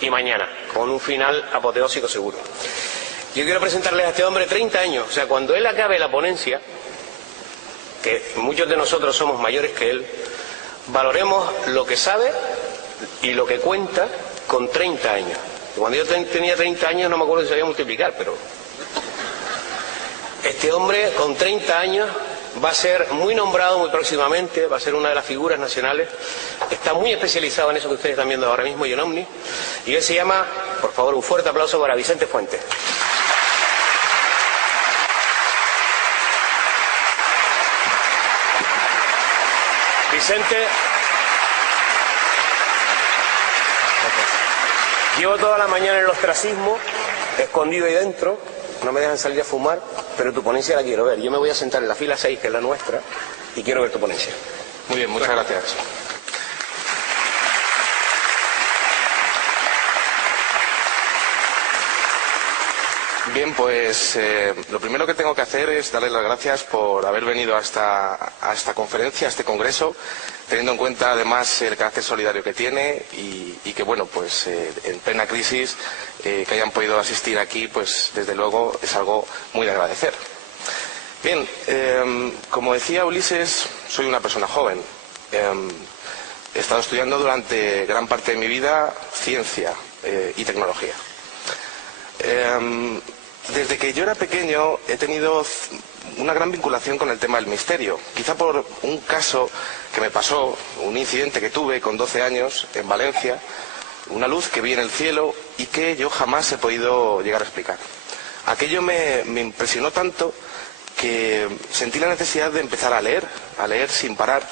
y mañana, con un final apoteósico seguro. Yo quiero presentarles a este hombre 30 años, o sea, cuando él acabe la ponencia, que muchos de nosotros somos mayores que él, valoremos lo que sabe y lo que cuenta con 30 años. Cuando yo tenía 30 años no me acuerdo si sabía multiplicar, pero este hombre con 30 años va a ser muy nombrado muy próximamente, va a ser una de las figuras nacionales, está muy especializado en eso que ustedes están viendo ahora mismo, Omni, y él se llama, por favor, un fuerte aplauso para Vicente Fuentes. Vicente, llevo toda la mañana en el ostracismo, escondido ahí dentro, no me dejan salir a fumar, pero tu ponencia la quiero ver. Yo me voy a sentar en la fila 6, que es la nuestra, y quiero ver tu ponencia. Muy bien, muchas gracias. Bien, pues lo primero que tengo que hacer es darle las gracias por haber venido a esta conferencia, a este congreso, teniendo en cuenta además el carácter solidario que tiene y que, bueno, pues en plena crisis que hayan podido asistir aquí, pues desde luego es algo muy de agradecer. Bien, como decía Ulises, soy una persona joven. He estado estudiando durante gran parte de mi vida ciencia y tecnología. Desde que yo era pequeño he tenido una gran vinculación con el tema del misterio, quizá por un caso que me pasó, un incidente que tuve con 12 años en Valencia, una luz que vi en el cielo y que yo jamás he podido llegar a explicar. Aquello me impresionó tanto que sentí la necesidad de empezar a leer sin parar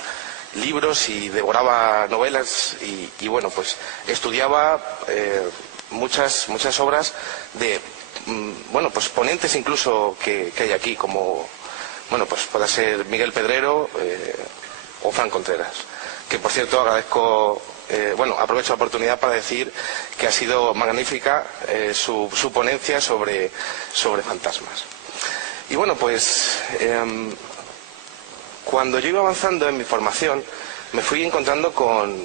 libros y devoraba novelas y bueno, pues estudiaba muchas obras de, bueno, pues ponentes incluso que hay aquí, como, bueno, pues pueda ser Miguel Pedrero o Fran Contreras, que por cierto agradezco, bueno, aprovecho la oportunidad para decir que ha sido magnífica su ponencia sobre fantasmas. Y bueno, pues cuando yo iba avanzando en mi formación me fui encontrando con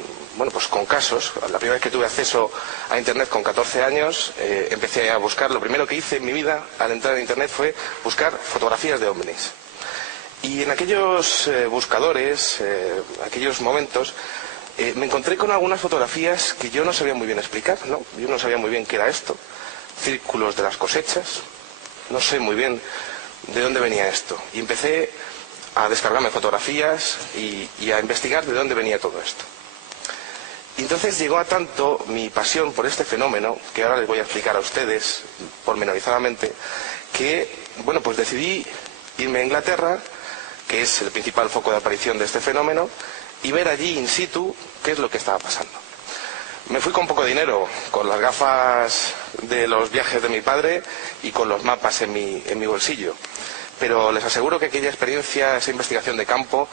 casos. La primera vez que tuve acceso a Internet con 14 años, empecé a buscar. Lo primero que hice en mi vida al entrar en Internet fue buscar fotografías de ovnis. Y en aquellos buscadores, aquellos momentos, me encontré con algunas fotografías que yo no sabía muy bien explicar, ¿no? Yo no sabía muy bien qué era esto. Círculos de las cosechas. No sé muy bien de dónde venía esto. Y empecé a descargarme fotografías y a investigar de dónde venía todo esto. Y entonces llegó a tanto mi pasión por este fenómeno, que ahora les voy a explicar a ustedes pormenorizadamente, que, bueno, pues decidí irme a Inglaterra, que es el principal foco de aparición de este fenómeno, y ver allí in situ qué es lo que estaba pasando. Me fui con poco dinero, con las gafas de los viajes de mi padre y con los mapas en mi bolsillo. Pero les aseguro que aquella experiencia, esa investigación de campo,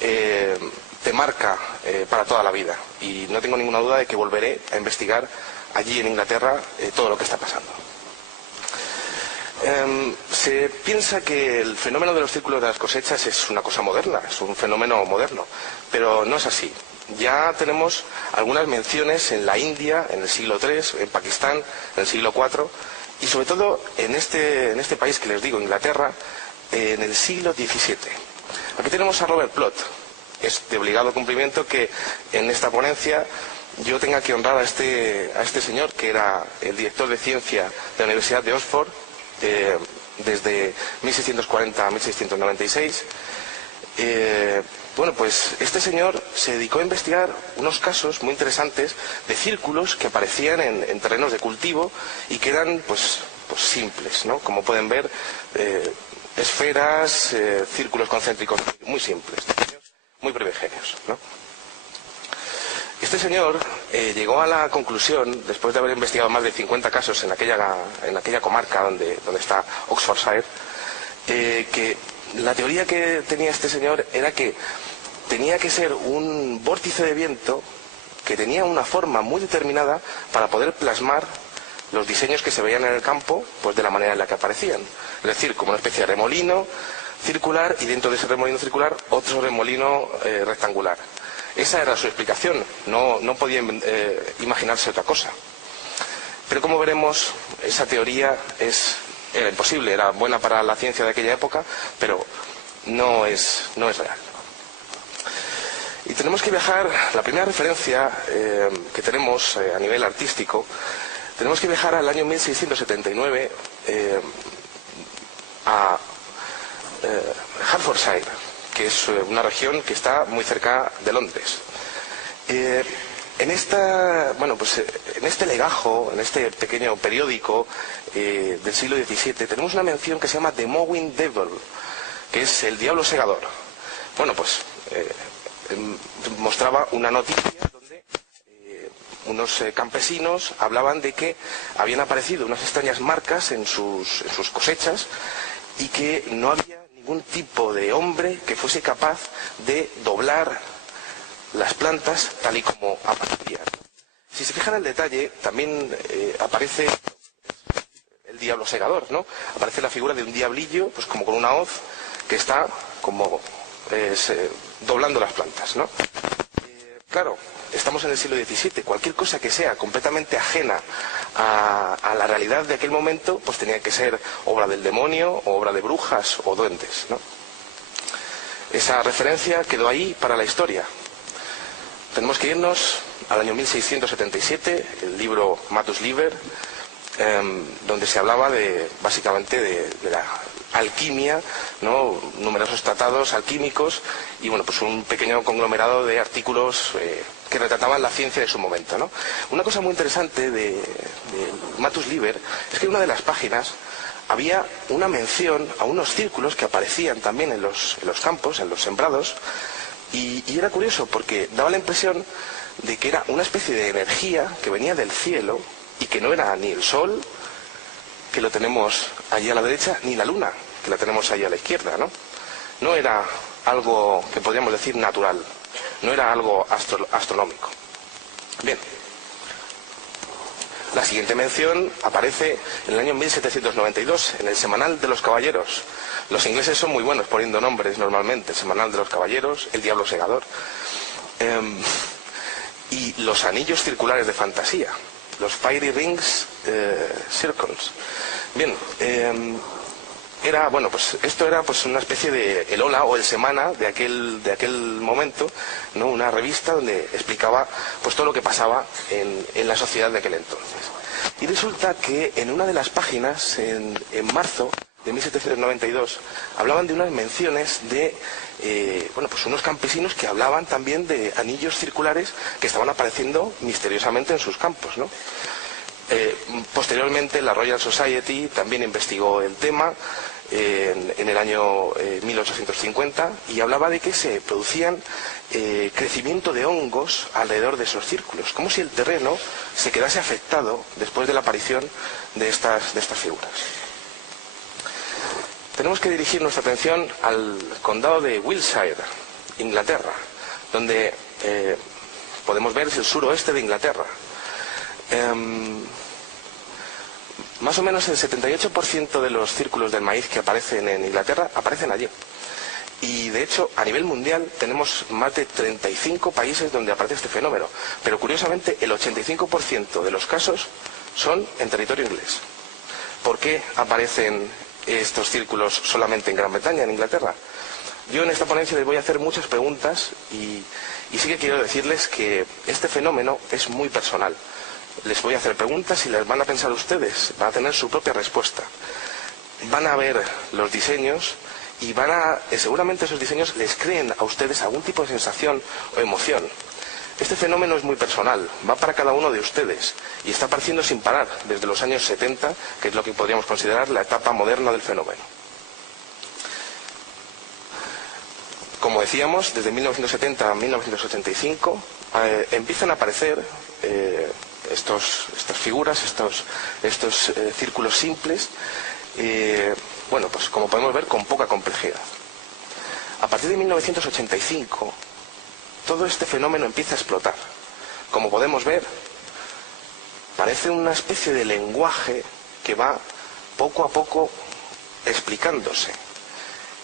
te marca para toda la vida. Y no tengo ninguna duda de que volveré a investigar allí en Inglaterra todo lo que está pasando. Se piensa que el fenómeno de los círculos de las cosechas es una cosa moderna, es un fenómeno moderno, pero no es así. Ya tenemos algunas menciones en la India, en el siglo III, en Pakistán, en el siglo IV, y sobre todo en este país que les digo, Inglaterra, en el siglo XVII. Aquí tenemos a Robert Plot. Es de obligado cumplimiento que en esta ponencia yo tenga que honrar a este señor, que era el director de ciencia de la Universidad de Oxford desde 1640 a 1696. Bueno, pues este señor se dedicó a investigar unos casos muy interesantes de círculos que aparecían en terrenos de cultivo y que eran pues simples, ¿no? Como pueden ver, esferas, círculos concéntricos muy simples, muy primigenios, ¿no? Este señor llegó a la conclusión, después de haber investigado más de 50 casos en aquella comarca donde está Oxfordshire, que la teoría que tenía este señor era que tenía que ser un vórtice de viento que tenía una forma muy determinada para poder plasmar los diseños que se veían en el campo, pues de la manera en la que aparecían. Es decir, como una especie de remolino circular y dentro de ese remolino circular otro remolino rectangular. Esa era su explicación, no podía imaginarse otra cosa. Pero como veremos, esa teoría era imposible, era buena para la ciencia de aquella época, pero no es real. Y tenemos que viajar, la primera referencia que tenemos a nivel artístico, tenemos que viajar al año 1679 a Hertfordshire, que es una región que está muy cerca de Londres. En este legajo, en este pequeño periódico del siglo XVII, tenemos una mención que se llama The Mowing Devil, que es el diablo segador. Bueno, pues mostraba una noticia donde unos campesinos hablaban de que habían aparecido unas extrañas marcas en sus cosechas y que no había ningún tipo de hombre que fuese capaz de doblar las plantas tal y como aparecían. Si se fijan en el detalle, también aparece el diablo segador, ¿no? Aparece la figura de un diablillo, pues como con una hoz, que está como doblando las plantas, ¿no? Claro, estamos en el siglo XVII. Cualquier cosa que sea completamente ajena a la realidad de aquel momento, pues tenía que ser obra del demonio, o obra de brujas o duendes, ¿no? Esa referencia quedó ahí para la historia. Tenemos que irnos al año 1677, el libro Matus Liber, donde se hablaba básicamente de la alquimia, ¿no? Numerosos tratados alquímicos y bueno, pues un pequeño conglomerado de artículos que retrataban la ciencia de su momento, ¿no? Una cosa muy interesante de Matus Liber es que en una de las páginas había una mención a unos círculos que aparecían también en los campos, en los sembrados, y era curioso porque daba la impresión de que era una especie de energía que venía del cielo y que no era ni el sol, que lo tenemos allí a la derecha, ni la luna, que la tenemos allí a la izquierda, ¿no? No era algo que podríamos decir natural, no era algo astronómico. Bien, la siguiente mención aparece en el año 1792, en el Semanal de los Caballeros. Los ingleses son muy buenos poniendo nombres normalmente, el Semanal de los Caballeros, el Diablo Segador, y los anillos circulares de fantasía, los Fiery Rings Circles. Bien, esto era pues una especie de el Hola o el Semana de aquel momento, ¿no? Una revista donde explicaba pues todo lo que pasaba en la sociedad de aquel entonces. Y resulta que en una de las páginas, en marzo de 1792, hablaban de unas menciones de unos campesinos que hablaban también de anillos circulares que estaban apareciendo misteriosamente en sus campos, ¿no? Posteriormente la Royal Society también investigó el tema en el año 1850 y hablaba de que se producían crecimiento de hongos alrededor de esos círculos, como si el terreno se quedase afectado después de la aparición de estas figuras. Tenemos que dirigir nuestra atención al condado de Wiltshire, Inglaterra, donde podemos ver el suroeste de Inglaterra. Más o menos el 78% de los círculos del maíz que aparecen en Inglaterra aparecen allí. Y de hecho, a nivel mundial tenemos más de 35 países donde aparece este fenómeno. Pero curiosamente, el 85% de los casos son en territorio inglés. ¿Por qué aparecen estos círculos solamente en Gran Bretaña, en Inglaterra? Yo en esta ponencia les voy a hacer muchas preguntas y sí que quiero decirles que este fenómeno es muy personal. Les voy a hacer preguntas y las van a pensar ustedes, van a tener su propia respuesta. Van a ver los diseños y seguramente esos diseños les creen a ustedes algún tipo de sensación o emoción. Este fenómeno es muy personal, va para cada uno de ustedes y está apareciendo sin parar desde los años 70, que es lo que podríamos considerar la etapa moderna del fenómeno. Como decíamos, desde 1970 a 1985 empiezan a aparecer estas figuras, estos círculos simples, pues como podemos ver, con poca complejidad. A partir de 1985, todo este fenómeno empieza a explotar. Como podemos ver, parece una especie de lenguaje que va poco a poco explicándose.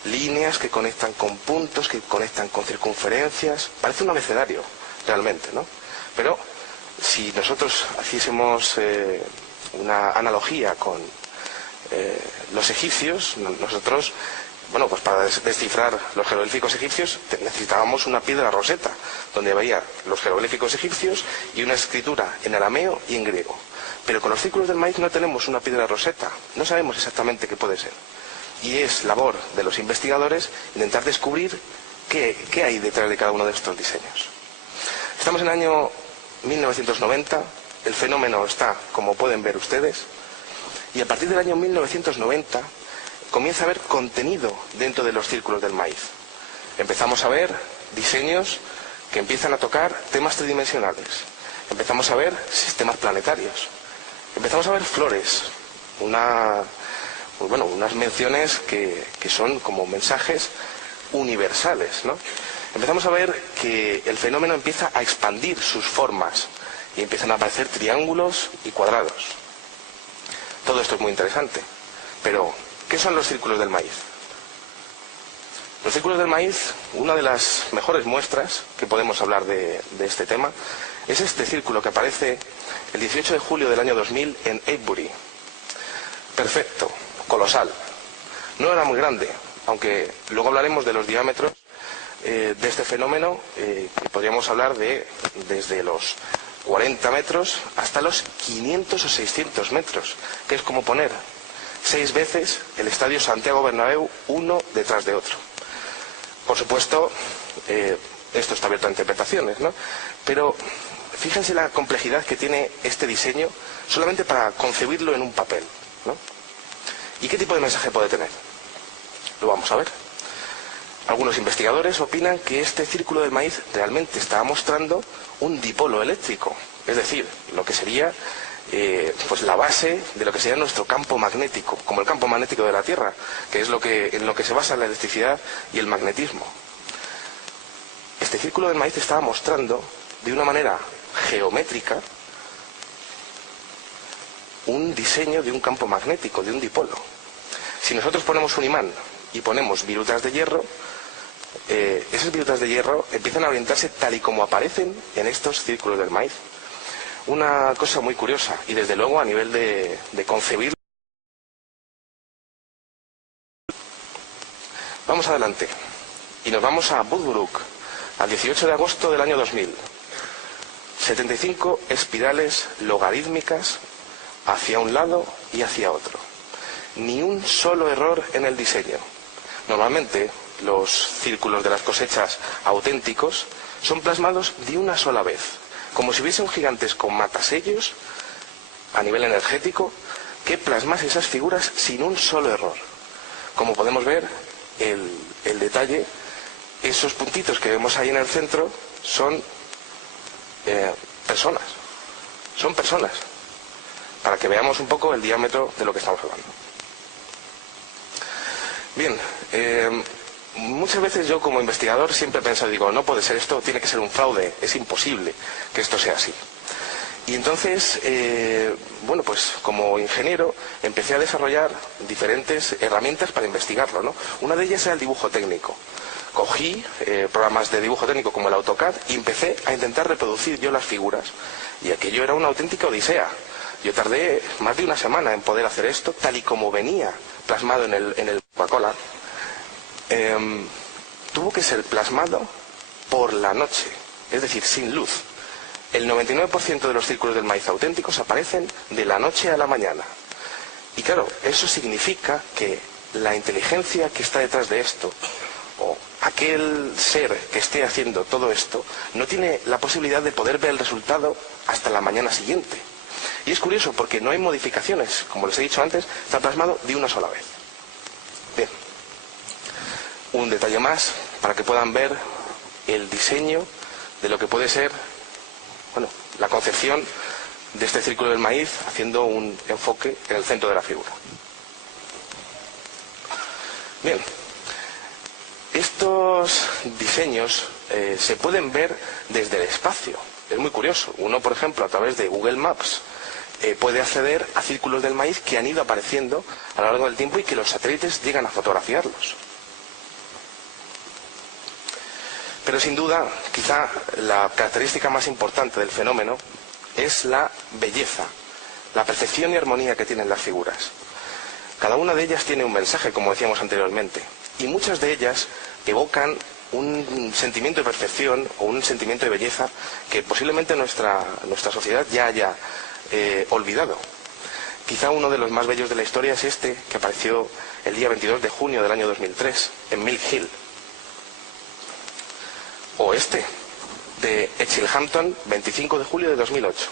líneas que conectan con puntos, que conectan con circunferencias. Parece un abecedario, realmente, ¿no? Pero si nosotros hiciésemos una analogía con los egipcios, nosotros, bueno, pues para descifrar los jeroglíficos egipcios necesitábamos una piedra roseta, donde había los jeroglíficos egipcios y una escritura en arameo y en griego. Pero con los círculos del maíz no tenemos una piedra roseta, no sabemos exactamente qué puede ser. Y es labor de los investigadores intentar descubrir qué hay detrás de cada uno de estos diseños. Estamos en el año 1990, el fenómeno está, como pueden ver ustedes, y a partir del año 1990 comienza a haber contenido dentro de los círculos del maíz. Empezamos a ver diseños que empiezan a tocar temas tridimensionales. Empezamos a ver sistemas planetarios. Empezamos a ver flores, unas menciones que son como mensajes universales, ¿no? Empezamos a ver que el fenómeno empieza a expandir sus formas y empiezan a aparecer triángulos y cuadrados. Todo esto es muy interesante. Pero, ¿qué son los círculos del maíz? Los círculos del maíz, una de las mejores muestras que podemos hablar de este tema, es este círculo que aparece el 18 de julio del año 2000 en Avebury. Perfecto, colosal. No era muy grande, aunque luego hablaremos de los diámetros de este fenómeno, que podríamos hablar de desde los 40 metros hasta los 500 o 600 metros, que es como poner 6 veces el Estadio Santiago Bernabéu uno detrás de otro. Por supuesto, esto está abierto a interpretaciones, ¿no? Pero fíjense la complejidad que tiene este diseño solamente para concebirlo en un papel, ¿no? ¿Y qué tipo de mensaje puede tener? Lo vamos a ver. Algunos investigadores opinan que este círculo del maíz realmente está mostrando un dipolo eléctrico, es decir, lo que sería pues la base de lo que sería nuestro campo magnético, como el campo magnético de la Tierra, que es en lo que se basa la electricidad y el magnetismo. Este círculo del maíz estaba mostrando de una manera geométrica un diseño de un campo magnético, de un dipolo. Si nosotros ponemos un imán y ponemos virutas de hierro, esas virutas de hierro empiezan a orientarse tal y como aparecen en estos círculos del maíz. Una cosa muy curiosa, y desde luego a nivel de concebir. Vamos adelante, y nos vamos a Budbruk, al 18 de agosto del año 2000. 75 espirales logarítmicas hacia un lado y hacia otro. Ni un solo error en el diseño. Normalmente los círculos de las cosechas auténticos son plasmados de una sola vez, como si hubiesen gigantes con matasellos a nivel energético que plasmase esas figuras sin un solo error. Como podemos ver, el detalle, esos puntitos que vemos ahí en el centro son personas. Son personas. Para que veamos un poco el diámetro de lo que estamos hablando. Bien, muchas veces yo como investigador siempre he pensado, digo, no puede ser esto, tiene que ser un fraude, es imposible que esto sea así. Y entonces, bueno, pues como ingeniero empecé a desarrollar diferentes herramientas para investigarlo, ¿no? Una de ellas era el dibujo técnico. Cogí programas de dibujo técnico como el AutoCAD y empecé a intentar reproducir yo las figuras. Y aquello era una auténtica odisea. Yo tardé más de una semana en poder hacer esto, tal y como venía plasmado en el Coca-Cola. Tuvo que ser plasmado por la noche, es decir, sin luz. El 99% de los círculos del maíz auténticos aparecen de la noche a la mañana. Y claro, eso significa que la inteligencia que está detrás de esto, o aquel ser que esté haciendo todo esto, no tiene la posibilidad de poder ver el resultado hasta la mañana siguiente. Y es curioso porque no hay modificaciones, como les he dicho antes, está plasmado de una sola vez. Bien, un detalle más para que puedan ver el diseño de lo que puede ser, bueno, la concepción de este círculo del maíz, haciendo un enfoque en el centro de la figura. Bien, estos diseños se pueden ver desde el espacio. Es muy curioso. Uno, por ejemplo, a través de Google Maps puede acceder a círculos del maíz que han ido apareciendo a lo largo del tiempo y que los satélites llegan a fotografiarlos. Pero sin duda, quizá la característica más importante del fenómeno es la belleza, la percepción y armonía que tienen las figuras. Cada una de ellas tiene un mensaje, como decíamos anteriormente, y muchas de ellas evocan un sentimiento de perfección o un sentimiento de belleza que posiblemente nuestra sociedad ya haya olvidado. Quizá uno de los más bellos de la historia es este, que apareció el día 22 de junio del año 2003 en Mill Hill. O este, de Edghill-Hampton, 25 de julio de 2008.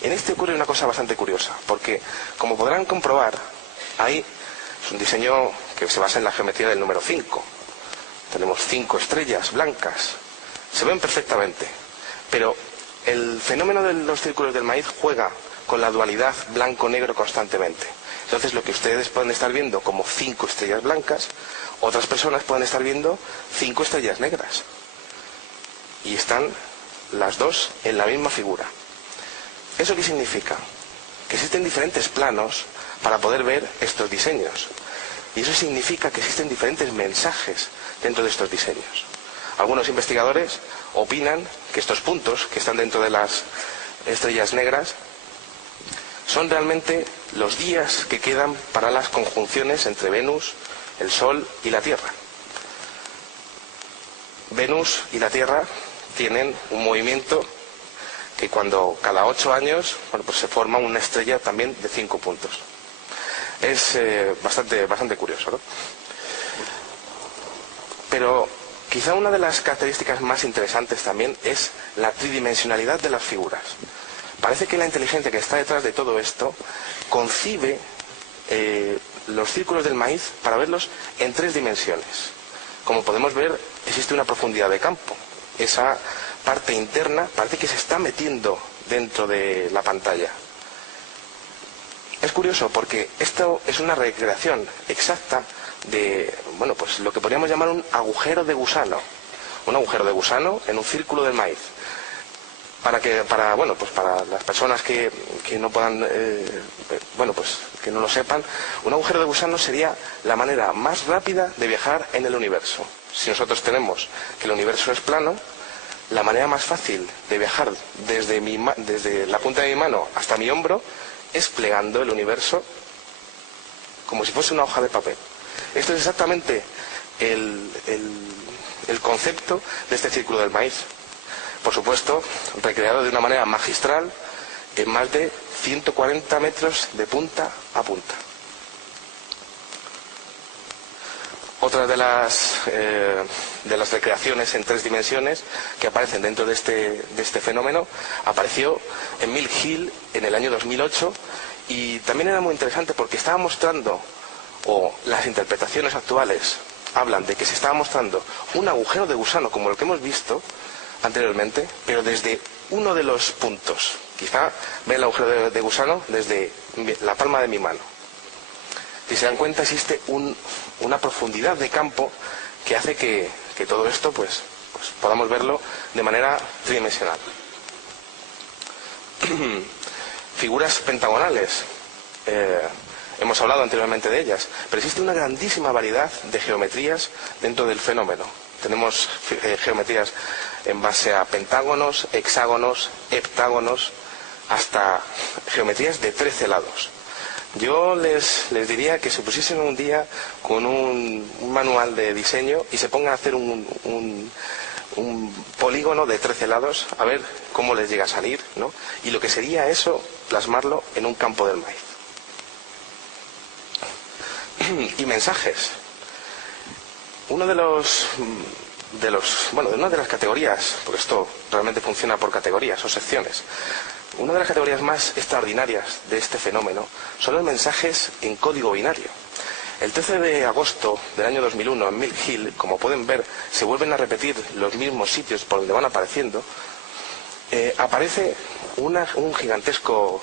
En este ocurre una cosa bastante curiosa, porque, como podrán comprobar, es un diseño que se basa en la geometría del número 5. Tenemos 5 estrellas blancas, se ven perfectamente, pero el fenómeno de los círculos del maíz juega con la dualidad blanco-negro constantemente. Entonces lo que ustedes pueden estar viendo como 5 estrellas blancas, otras personas pueden estar viendo 5 estrellas negras. Y están las dos en la misma figura. ¿Eso qué significa? Que existen diferentes planos para poder ver estos diseños. Y eso significa que existen diferentes mensajes dentro de estos diseños. Algunos investigadores opinan que estos puntos que están dentro de las estrellas negras son realmente los días que quedan para las conjunciones entre Venus, el Sol y la Tierra. Venus y la Tierra tienen un movimiento que cuando cada 8 años pues se forma una estrella también de 5 puntos. Es bastante curioso, ¿no? Pero quizá una de las características más interesantes también es la tridimensionalidad de las figuras. Parece que la inteligencia que está detrás de todo esto concibe los círculos del maíz para verlos en 3 dimensiones. Como podemos ver, existe una profundidad de campo. Esa parte interna parece que se está metiendo dentro de la pantalla. Es curioso porque esto es una recreación exacta de, pues lo que podríamos llamar un agujero de gusano. Un agujero de gusano en un círculo del maíz. Para las personas que no puedan, que no lo sepan, un agujero de gusano sería la manera más rápida de viajar en el universo. Si nosotros tenemos que el universo es plano, la manera más fácil de viajar desde la punta de mi mano hasta mi hombro es plegando el universo como si fuese una hoja de papel. Esto es exactamente el concepto de este círculo del maíz. Por supuesto, recreado de una manera magistral en más de 140 metros de punta a punta. Otra de las recreaciones en 3 dimensiones que aparecen dentro de este fenómeno apareció en Mill Hill en el año 2008 y también era muy interesante porque estaba mostrando, o las interpretaciones actuales hablan de que se estaba mostrando un agujero de gusano como el que hemos visto anteriormente, pero desde uno de los puntos. Quizá ven el agujero de gusano desde la palma de mi mano. Si se dan cuenta, existe una profundidad de campo que hace que todo esto pues podamos verlo de manera tridimensional. Figuras pentagonales. Hemos hablado anteriormente de ellas, pero existe una grandísima variedad de geometrías dentro del fenómeno. Tenemos geometrías en base a pentágonos, hexágonos, heptágonos, hasta geometrías de 13 lados. Yo les diría que se pusiesen un día con un manual de diseño y se pongan a hacer un polígono de 13 lados, a ver cómo les llega a salir, ¿no? Y lo que sería eso, plasmarlo en un campo del maíz. Y mensajes. Una de las categorías, porque esto realmente funciona por categorías o secciones, una de las categorías más extraordinarias de este fenómeno son los mensajes en código binario. El 13 de agosto del año 2001 en Mill Hill, como pueden ver, se vuelven a repetir los mismos sitios por donde van apareciendo. Aparece un gigantesco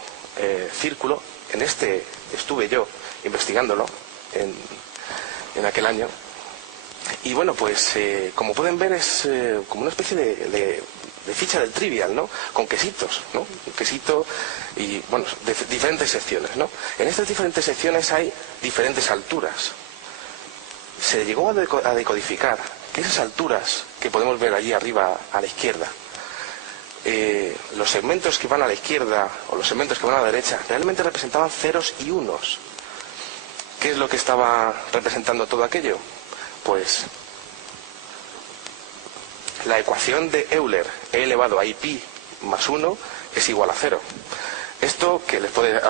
círculo. En este estuve yo investigándolo en aquel año. Y como pueden ver, es como una especie de ficha del Trivial, ¿no? Con quesitos, ¿no? Un quesito y, de diferentes secciones, ¿no? En estas diferentes secciones hay diferentes alturas. Se llegó a decodificar que esas alturas que podemos ver allí arriba a la izquierda, los segmentos que van a la izquierda o los segmentos que van a la derecha, realmente representaban ceros y unos. ¿Qué es lo que estaba representando todo aquello? Pues la ecuación de Euler, e elevado a pi más 1, es igual a 0. Esto, que les puede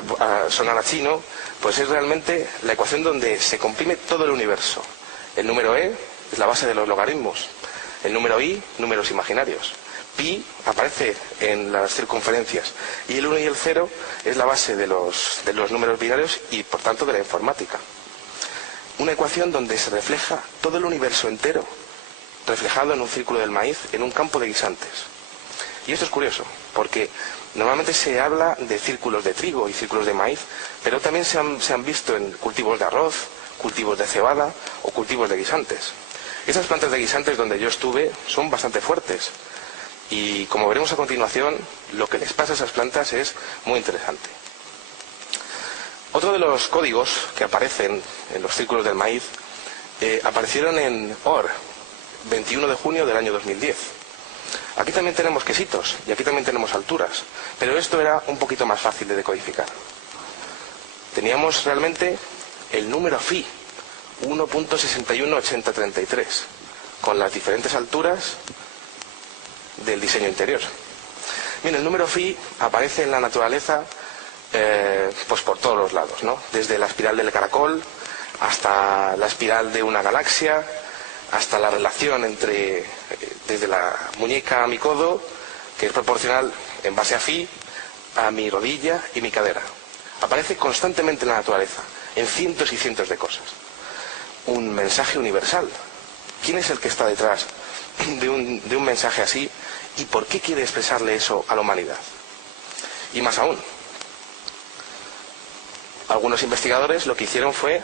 sonar a chino, pues es realmente la ecuación donde se comprime todo el universo. El número e es la base de los logaritmos. El número i, números imaginarios. Pi aparece en las circunferencias. Y el 1 y el 0 es la base de los números binarios y, por tanto, de la informática. Una ecuación donde se refleja todo el universo entero, reflejado en un círculo del maíz, en un campo de guisantes. Y esto es curioso, porque normalmente se habla de círculos de trigo y círculos de maíz, pero también se han visto en cultivos de arroz, cultivos de cebada o cultivos de guisantes. Esas plantas de guisantes donde yo estuve son bastante fuertes y, como veremos a continuación, lo que les pasa a esas plantas es muy interesante. Otro de los códigos que aparecen en los círculos del maíz aparecieron en OR, 21 de junio del año 2010. Aquí también tenemos quesitos y aquí también tenemos alturas, pero esto era un poquito más fácil de decodificar. Teníamos realmente el número phi, 1.618033, con las diferentes alturas del diseño interior. Bien, el número phi aparece en la naturaleza pues por todos los lados, ¿no? Desde la espiral del caracol hasta la espiral de una galaxia, hasta la relación entre desde la muñeca a mi codo, que es proporcional en base a phi, a mi rodilla y mi cadera. Aparece constantemente en la naturaleza, en cientos y cientos de cosas. Un mensaje universal. ¿Quién es el que está detrás de un mensaje así y por qué quiere expresarle eso a la humanidad? Y más aún, algunos investigadores lo que hicieron fue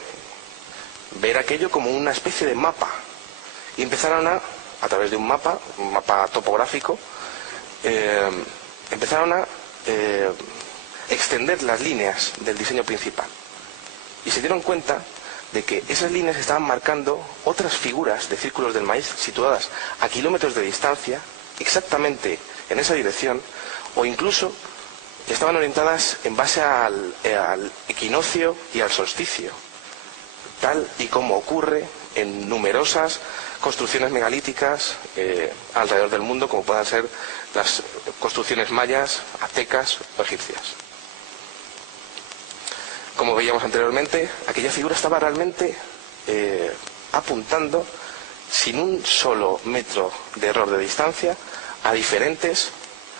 ver aquello como una especie de mapa y empezaron a través de un mapa topográfico, empezaron a extender las líneas del diseño principal y se dieron cuenta de que esas líneas estaban marcando otras figuras de círculos del maíz situadas a kilómetros de distancia, exactamente en esa dirección, o incluso estaban orientadas en base al equinoccio y al solsticio, tal y como ocurre en numerosas construcciones megalíticas alrededor del mundo, como puedan ser las construcciones mayas, aztecas o egipcias. Como veíamos anteriormente, aquella figura estaba realmente apuntando, sin un solo metro de error de distancia, a diferentes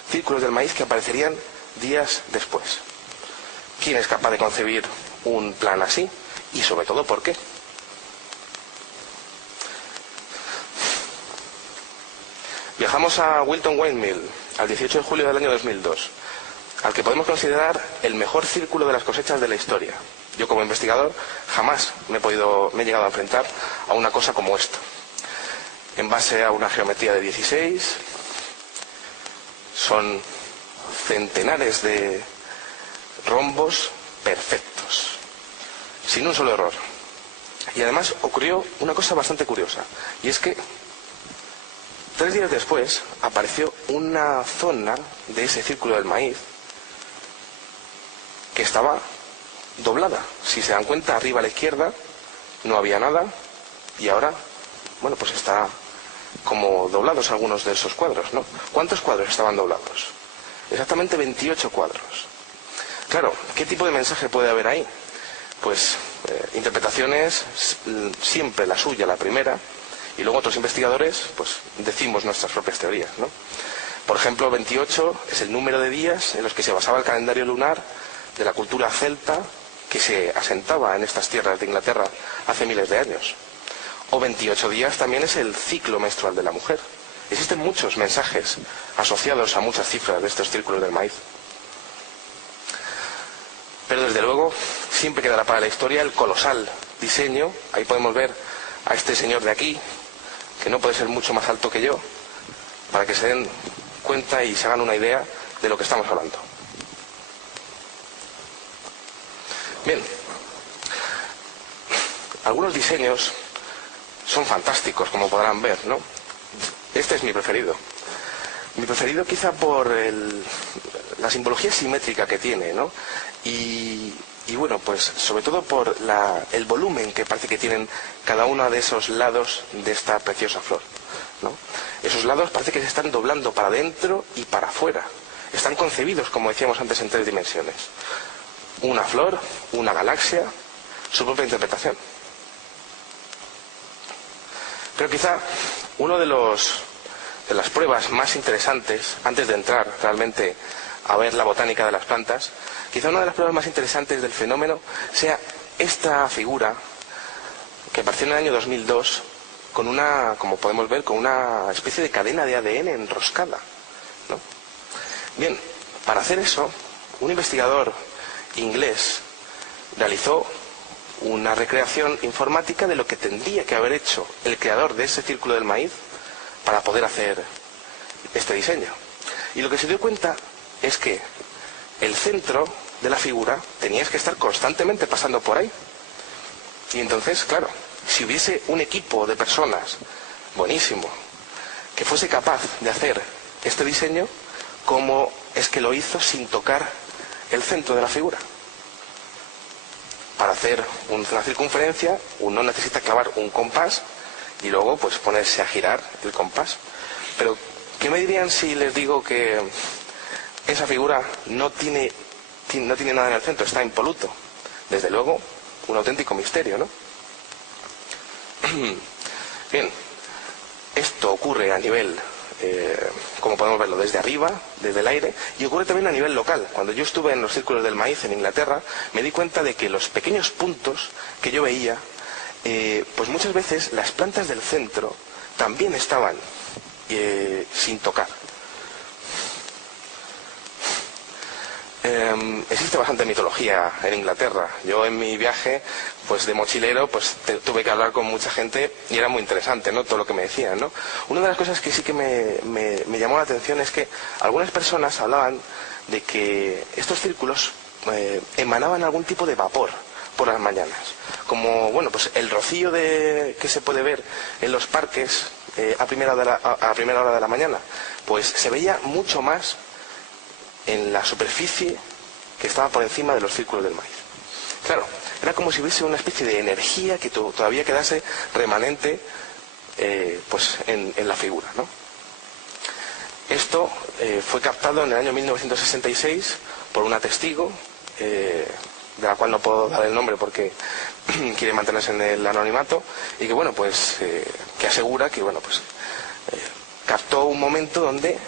círculos del maíz que aparecerían días después. ¿Quién es capaz de concebir un plan así? Y sobre todo, ¿por qué? Viajamos a Wilton Windmill al 18 de julio del año 2002, al que podemos considerar el mejor círculo de las cosechas de la historia. Yo, como investigador, jamás me he llegado a enfrentar a una cosa como esto. En base a una geometría de 16, son centenares de rombos perfectos, sin un solo error. Y además ocurrió una cosa bastante curiosa, y es que 3 días después apareció una zona de ese círculo del maíz que estaba doblada. Si se dan cuenta, arriba a la izquierda no había nada y ahora, bueno, pues está como doblados algunos de esos cuadros, ¿no? ¿Cuántos cuadros estaban doblados? Exactamente 28 cuadros. Claro, ¿qué tipo de mensaje puede haber ahí? Pues interpretaciones, siempre la suya, la primera, y luego otros investigadores, pues decimos nuestras propias teorías, ¿no? Por ejemplo, 28 es el número de días en los que se basaba el calendario lunar de la cultura celta que se asentaba en estas tierras de Inglaterra hace miles de años. O 28 días también es el ciclo menstrual de la mujer. Existen muchos mensajes asociados a muchas cifras de estos círculos del maíz. Pero desde luego siempre quedará para la historia el colosal diseño. Ahí podemos ver a este señor de aquí, que no puede ser mucho más alto que yo, para que se den cuenta y se hagan una idea de lo que estamos hablando. Bien, algunos diseños son fantásticos, como podrán ver, ¿no? Este es mi preferido. Mi preferido quizá por la simbología simétrica que tiene, ¿no? Y bueno, pues sobre todo por el volumen que parece que tienen cada uno de esos lados de esta preciosa flor, ¿no? Esos lados parece que se están doblando para adentro y para afuera. Están concebidos, como decíamos antes, en 3 dimensiones. Una flor, una galaxia, su propia interpretación. Pero quizá uno de las pruebas más interesantes, antes de entrar realmente a ver la botánica de las plantas, quizá una de las pruebas más interesantes del fenómeno sea esta figura que apareció en el año 2002 con una, como podemos ver, con una especie de cadena de ADN enroscada, ¿no? Bien, para hacer eso, un investigador inglés realizó una recreación informática de lo que tendría que haber hecho el creador de ese círculo del maíz para poder hacer este diseño. Y lo que se dio cuenta es que el centro de la figura tenías que estar constantemente pasando por ahí. Y entonces, claro, si hubiese un equipo de personas buenísimo que fuese capaz de hacer este diseño, ¿cómo es que lo hizo sin tocar el centro de la figura? Para hacer una circunferencia uno necesita clavar un compás y luego pues ponerse a girar el compás. Pero ¿qué me dirían si les digo que esa figura no tiene nada en el centro, está impoluto? Desde luego, un auténtico misterio, ¿no? Bien, esto ocurre a nivel, como podemos verlo, desde arriba, desde el aire, y ocurre también a nivel local. Cuando yo estuve en los círculos del maíz en Inglaterra, me di cuenta de que los pequeños puntos que yo veía, pues muchas veces las plantas del centro también estaban sin tocar. Existe bastante mitología en Inglaterra. Yo en mi viaje, pues de mochilero, pues tuve que hablar con mucha gente y era muy interesante, ¿no? Todo lo que me decían, ¿no? Una de las cosas que sí que me llamó la atención es que algunas personas hablaban de que estos círculos emanaban algún tipo de vapor por las mañanas. Como, bueno, pues el rocío que se puede ver en los parques a primera hora de la mañana, pues se veía mucho más en la superficie que estaba por encima de los círculos del maíz. Claro, era como si hubiese una especie de energía que todavía quedase remanente pues en la figura, ¿no? Esto fue captado en el año 1966 por una testigo, de la cual no puedo dar el nombre porque quiere mantenerse en el anonimato, y que, bueno, pues que asegura que, bueno, pues captó un momento donde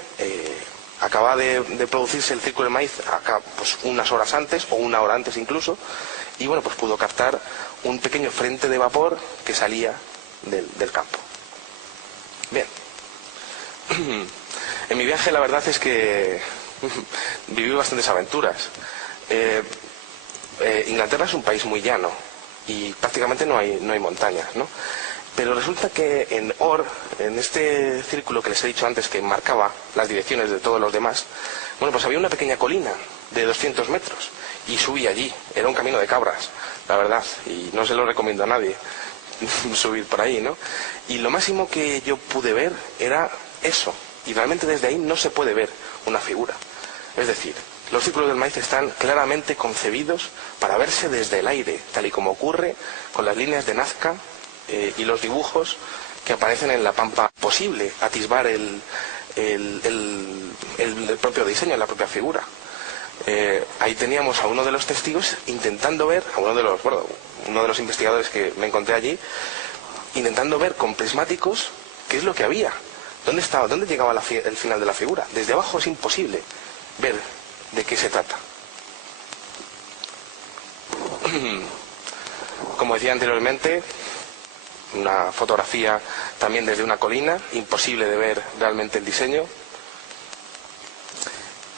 acaba de producirse el círculo de maíz acá, pues unas horas antes o una hora antes incluso, y bueno, pues pudo captar un pequeño frente de vapor que salía del campo. Bien. En mi viaje la verdad es que viví bastantes aventuras. Inglaterra es un país muy llano y prácticamente no hay montañas, ¿no? Pero resulta que en Or, en este círculo que les he dicho antes que marcaba las direcciones de todos los demás, bueno, pues había una pequeña colina de 200 metros y subí allí. Era un camino de cabras, la verdad, y no se lo recomiendo a nadie subir por ahí, ¿no? Y lo máximo que yo pude ver era eso, y realmente desde ahí no se puede ver una figura. Es decir, los círculos del maíz están claramente concebidos para verse desde el aire, tal y como ocurre con las líneas de Nazca y los dibujos que aparecen en la pampa. Posible atisbar el propio diseño, la propia figura. Ahí teníamos a uno de los testigos intentando ver, a uno de los investigadores que me encontré allí, intentando ver con prismáticos qué es lo que había, dónde estaba, dónde llegaba el final de la figura. Desde abajo es imposible ver de qué se trata. Como decía anteriormente, una fotografía también desde una colina, imposible de ver realmente el diseño.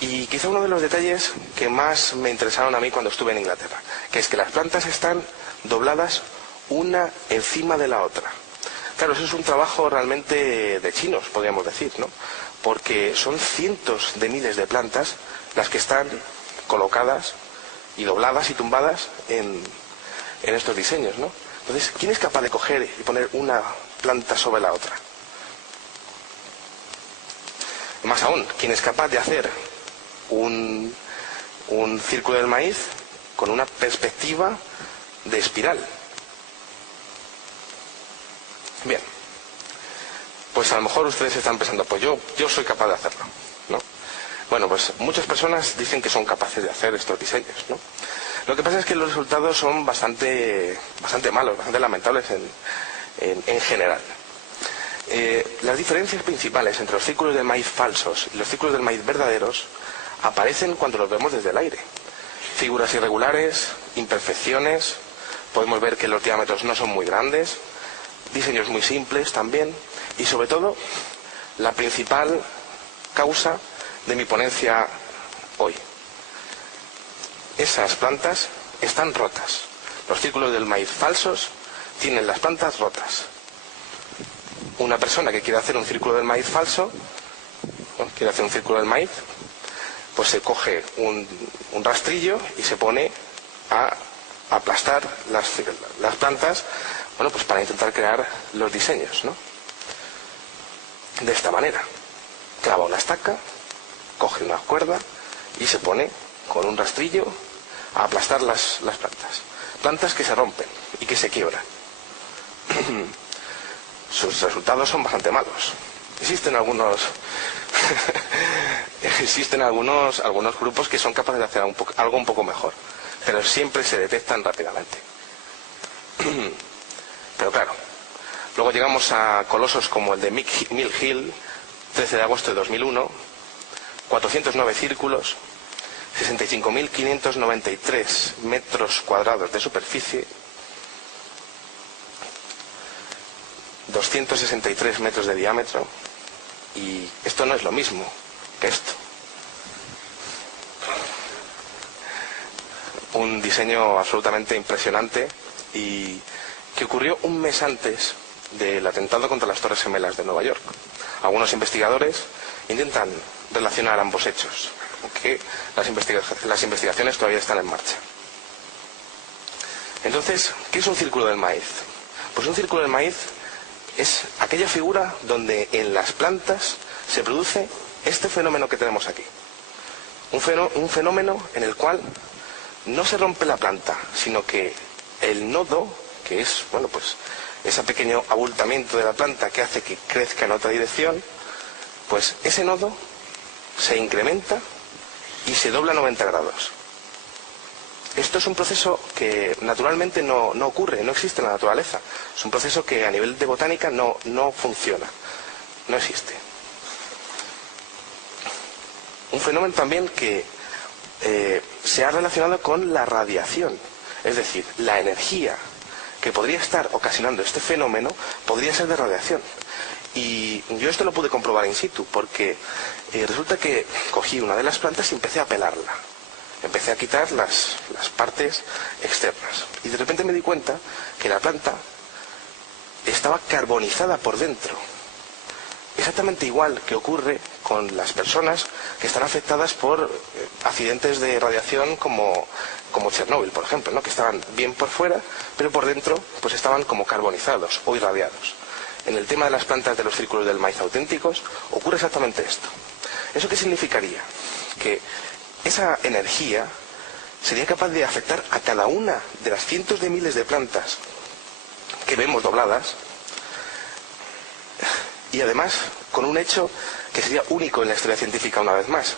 Y quizá uno de los detalles que más me interesaron a mí cuando estuve en Inglaterra, que es que las plantas están dobladas una encima de la otra. Claro, eso es un trabajo realmente de chinos, podríamos decir, ¿no? Porque son cientos de miles de plantas las que están colocadas y dobladas y tumbadas en estos diseños, ¿no? Entonces, ¿quién es capaz de coger y poner una planta sobre la otra? Más aún, ¿quién es capaz de hacer un círculo del maíz con una perspectiva de espiral? Bien, pues a lo mejor ustedes están pensando, pues yo soy capaz de hacerlo, ¿no? Bueno, pues muchas personas dicen que son capaces de hacer estos diseños, ¿no? Lo que pasa es que los resultados son bastante malos, bastante lamentables en general. Las diferencias principales entre los círculos del maíz falsos y los círculos del maíz verdaderos aparecen cuando los vemos desde el aire. Figuras irregulares, imperfecciones, podemos ver que los diámetros no son muy grandes, diseños muy simples también, y sobre todo, la principal causa de mi ponencia hoy. Esas plantas están rotas. Los círculos del maíz falsos tienen las plantas rotas. Una persona que quiere hacer un círculo del maíz falso, ¿no? Quiere hacer un círculo del maíz, pues se coge un rastrillo y se pone a aplastar las plantas, bueno, pues para intentar crear los diseños, ¿no? De esta manera. Clava una estaca, coge una cuerda y se pone con un rastrillo a aplastar las plantas. Plantas que se rompen y que se quiebran. Sus resultados son bastante malos. Existen algunos grupos que son capaces de hacer algo un poco mejor, pero siempre se detectan rápidamente. Pero claro, luego llegamos a colosos como el de Mill Hill, 13 de agosto de 2001, 409 círculos, 65.593 metros cuadrados de superficie, 263 metros de diámetro, y esto no es lo mismo que esto. Un diseño absolutamente impresionante y que ocurrió un mes antes del atentado contra las Torres Gemelas de Nueva York. Algunos investigadores intentan relacionar ambos hechos, aunque las investigaciones todavía están en marcha. Entonces, ¿qué es un círculo del maíz? Pues un círculo del maíz es aquella figura donde en las plantas se produce este fenómeno que tenemos aquí. Un fenómeno en el cual no se rompe la planta, sino que el nodo, que es, bueno, pues ese pequeño abultamiento de la planta que hace que crezca en otra dirección, pues ese nodo se incrementa y se dobla a 90 grados. Esto es un proceso que naturalmente no ocurre, no existe en la naturaleza. Es un proceso que a nivel de botánica no funciona, no existe. Un fenómeno también que se ha relacionado con la radiación, es decir, la energía que podría estar ocasionando este fenómeno podría ser de radiación. Y yo esto lo pude comprobar in situ, porque resulta que cogí una de las plantas y empecé a pelarla. Empecé a quitar las partes externas. Y de repente me di cuenta que la planta estaba carbonizada por dentro. Exactamente igual que ocurre con las personas que están afectadas por accidentes de radiación como Chernóbil, por ejemplo, ¿no? Que estaban bien por fuera, pero por dentro pues estaban como carbonizados o irradiados. En el tema de las plantas de los círculos del maíz auténticos ocurre exactamente esto. ¿Eso qué significaría? Que esa energía sería capaz de afectar a cada una de las cientos de miles de plantas que vemos dobladas, y además con un hecho que sería único en la historia científica una vez más,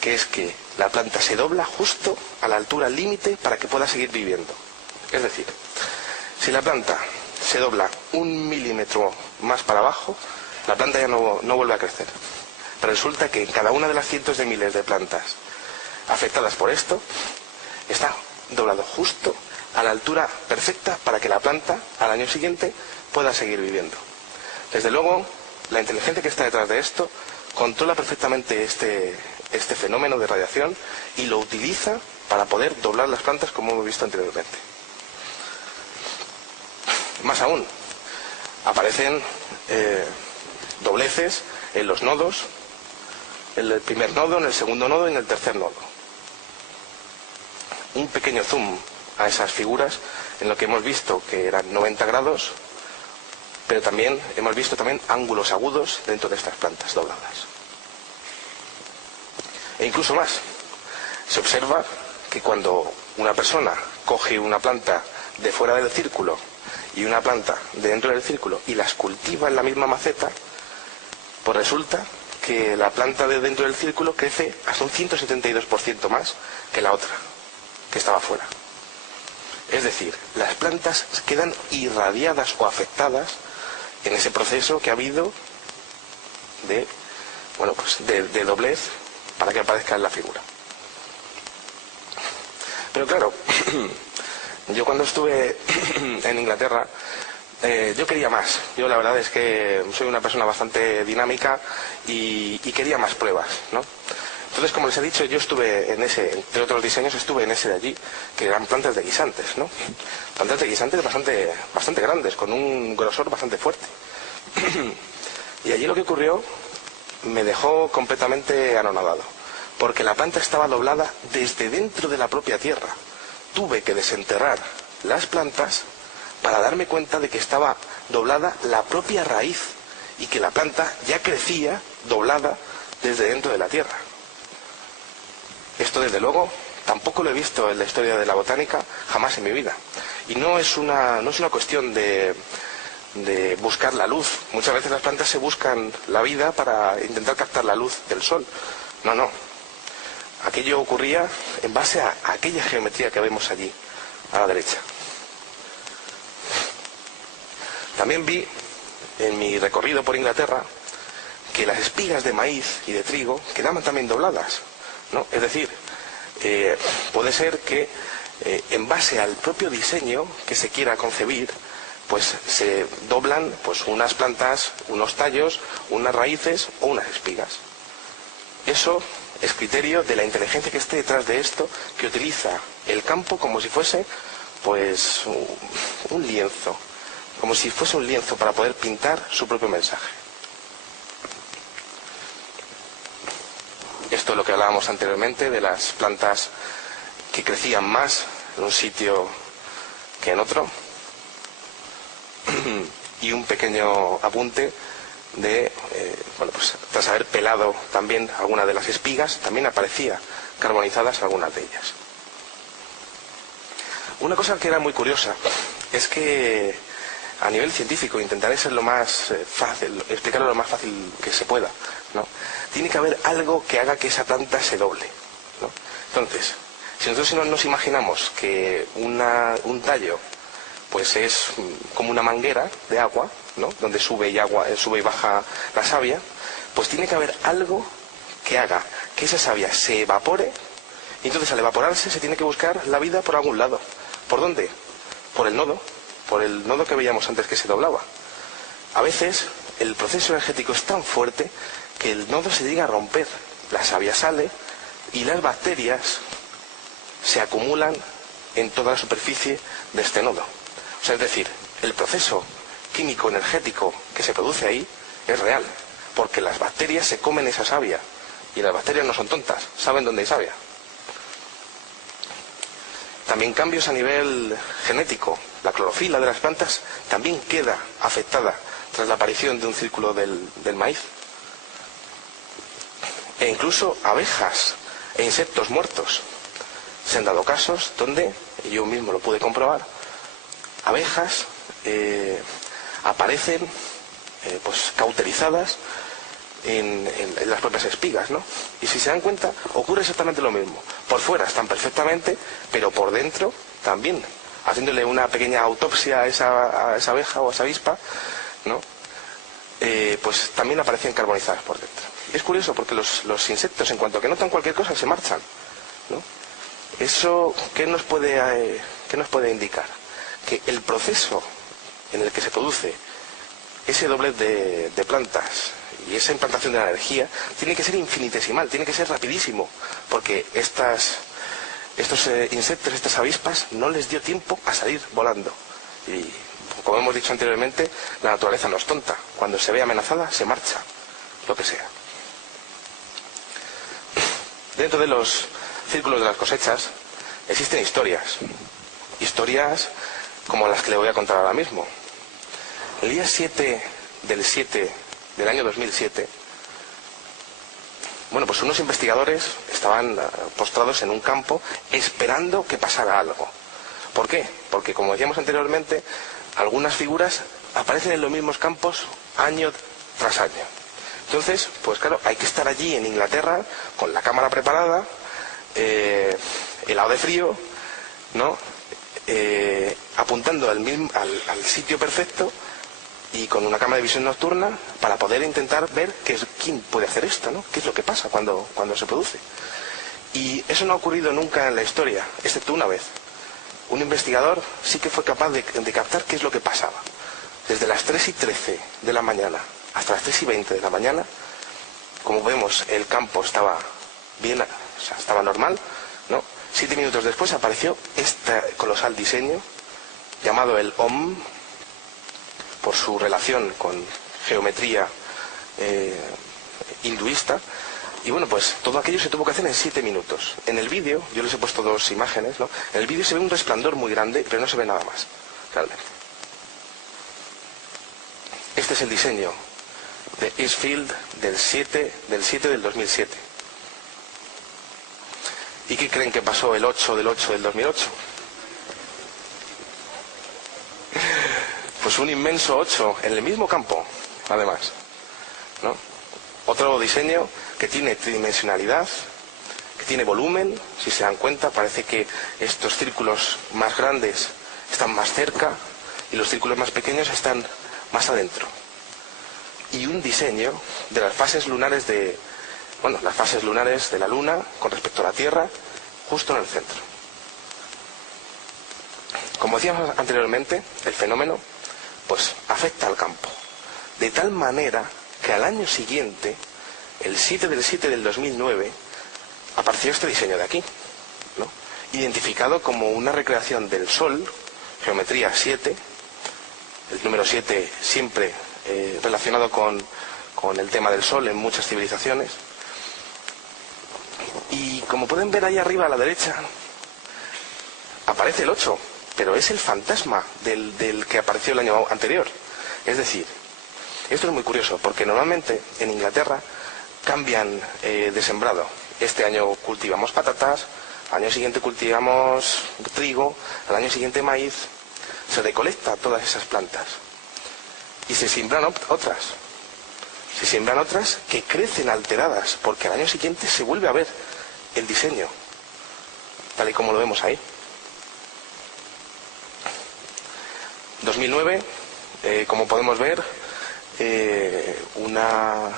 que es que la planta se dobla justo a la altura límite para que pueda seguir viviendo. Es decir, si la planta se dobla 1 milímetro más para abajo, la planta ya no vuelve a crecer. Pero resulta que en cada una de las cientos de miles de plantas afectadas por esto, está doblado justo a la altura perfecta para que la planta al año siguiente pueda seguir viviendo. Desde luego, la inteligencia que está detrás de esto controla perfectamente este fenómeno de radiación y lo utiliza para poder doblar las plantas como hemos visto anteriormente. Más aún, aparecen dobleces en los nodos, en el primer nodo, en el segundo nodo y en el tercer nodo. Un pequeño zoom a esas figuras en lo que hemos visto que eran 90 grados, pero también hemos visto ángulos agudos dentro de estas plantas dobladas. E incluso más, se observa que cuando una persona coge una planta de fuera del círculo y una planta de dentro del círculo y las cultiva en la misma maceta, pues resulta que la planta de dentro del círculo crece hasta un 172% más que la otra, que estaba fuera. Es decir, las plantas quedan irradiadas o afectadas en ese proceso que ha habido de, bueno, pues de doblez para que aparezca en la figura. Pero claro, yo cuando estuve en Inglaterra, yo quería más. Yo la verdad es que soy una persona bastante dinámica y quería más pruebas, ¿no? Entonces, como les he dicho, yo estuve en ese, entre otros diseños, estuve en ese de allí, que eran plantas de guisantes, ¿no? Plantas de guisantes bastante grandes, con un grosor bastante fuerte. Y allí lo que ocurrió me dejó completamente anonadado, porque la planta estaba doblada desde dentro de la propia tierra. Tuve que desenterrar las plantas para darme cuenta de que estaba doblada la propia raíz y que la planta ya crecía doblada desde dentro de la tierra. Esto, desde luego, tampoco lo he visto en la historia de la botánica jamás en mi vida. Y no es una cuestión de buscar la luz. Muchas veces las plantas se buscan la vida para intentar captar la luz del sol. No. Aquello ocurría en base a aquella geometría que vemos allí, a la derecha. También vi, en mi recorrido por Inglaterra, que las espigas de maíz y de trigo quedaban también dobladas, ¿no? Es decir, puede ser que en base al propio diseño que se quiera concebir, pues se doblan pues unas plantas, unos tallos, unas raíces o unas espigas. Eso es criterio de la inteligencia que esté detrás de esto, que utiliza el campo como si fuese pues un lienzo, como si fuese un lienzo para poder pintar su propio mensaje. Esto es lo que hablábamos anteriormente de las plantas que crecían más en un sitio que en otro. Y un pequeño apunte de, pues tras haber pelado también algunas de las espigas, también aparecía carbonizadas algunas de ellas. Una cosa que era muy curiosa es que a nivel científico intentaré ser lo más fácil, explicarlo lo más fácil que se pueda, ¿no? Tiene que haber algo que haga que esa planta se doble, ¿no? Entonces, si nosotros nos imaginamos que un tallo pues es como una manguera de agua, ¿no? Donde sube y baja la savia, pues tiene que haber algo que haga que esa savia se evapore, y entonces al evaporarse se tiene que buscar la vida por algún lado. ¿Por dónde? Por el nodo que veíamos antes que se doblaba. A veces el proceso energético es tan fuerte que el nodo se llega a romper, la savia sale y las bacterias se acumulan en toda la superficie de este nodo. O sea, es decir, el proceso químico energético que se produce ahí es real, porque las bacterias se comen esa savia, y las bacterias no son tontas, saben dónde hay savia. También cambios a nivel genético. La clorofila de las plantas también queda afectada tras la aparición de un círculo del maíz. E incluso abejas e insectos muertos. Se han dado casos donde, y yo mismo lo pude comprobar, abejas aparecen pues cauterizadas en las propias espigas, ¿no? Y si se dan cuenta, ocurre exactamente lo mismo. Por fuera están perfectamente, pero por dentro también, haciéndole una pequeña autopsia a esa abeja o a esa avispa, ¿no? Pues también aparecen carbonizadas por dentro. Y es curioso porque los insectos, en cuanto que notan cualquier cosa, se marchan, ¿no? ¿Eso qué nos puede indicar? Que el proceso en el que se produce ese doblez de plantas y esa implantación de la energía tiene que ser infinitesimal, tiene que ser rapidísimo, porque estos insectos, estas avispas, no les dio tiempo a salir volando. Y como hemos dicho anteriormente, la naturaleza no es tonta. Cuando se ve amenazada, se marcha, lo que sea. Dentro de los círculos de las cosechas existen historias. historias como las que le voy a contar ahora mismo. El día 7 del año 2007, bueno, pues unos investigadores estaban postrados en un campo esperando que pasara algo. ¿Por qué? Porque, como decíamos anteriormente, algunas figuras aparecen en los mismos campos año tras año. Entonces, pues claro, hay que estar allí en Inglaterra con la cámara preparada, helado de frío, ¿no? Apuntando al sitio perfecto y con una cámara de visión nocturna para poder intentar ver quién puede hacer esto, ¿no? ¿Qué es lo que pasa cuando se produce? Y eso no ha ocurrido nunca en la historia, excepto una vez. Un investigador sí que fue capaz de captar qué es lo que pasaba. Desde las 3:13 de la mañana hasta las 3:20 de la mañana, como vemos, el campo estaba bien, o sea, estaba normal, ¿no? 7 minutos después apareció este colosal diseño llamado el OM, por su relación con geometría hinduista. Y bueno, pues todo aquello se tuvo que hacer en 7 minutos. En el vídeo, yo les he puesto 2 imágenes, ¿no? En el vídeo se ve un resplandor muy grande, pero no se ve nada más, realmente. Este es el diseño de Eastfield del 7 del 2007. ¿Y qué creen que pasó el 8 del 8 del 2008? Pues un inmenso 8 en el mismo campo, además, ¿no? Otro diseño que tiene tridimensionalidad, que tiene volumen. Si se dan cuenta, parece que estos círculos más grandes están más cerca y los círculos más pequeños están más adentro. Y un diseño de las fases lunares de la Luna con respecto a la Tierra, justo en el centro. Como decíamos anteriormente, el fenómeno pues afecta al campo, de tal manera que al año siguiente, el 7 del 2009, apareció este diseño de aquí, ¿no? Identificado como una recreación del Sol, geometría 7, el número 7 siempre relacionado con el tema del Sol en muchas civilizaciones. Y como pueden ver ahí arriba a la derecha, aparece el 8, pero es el fantasma del que apareció el año anterior. Es decir, esto es muy curioso, porque normalmente en Inglaterra cambian de sembrado. Este año cultivamos patatas, al año siguiente cultivamos trigo, al año siguiente maíz. Se recolecta todas esas plantas y se siembran otras. Se siembran otras que crecen alteradas, porque al año siguiente se vuelve a ver el diseño, tal y como lo vemos ahí. 2009, como podemos ver, una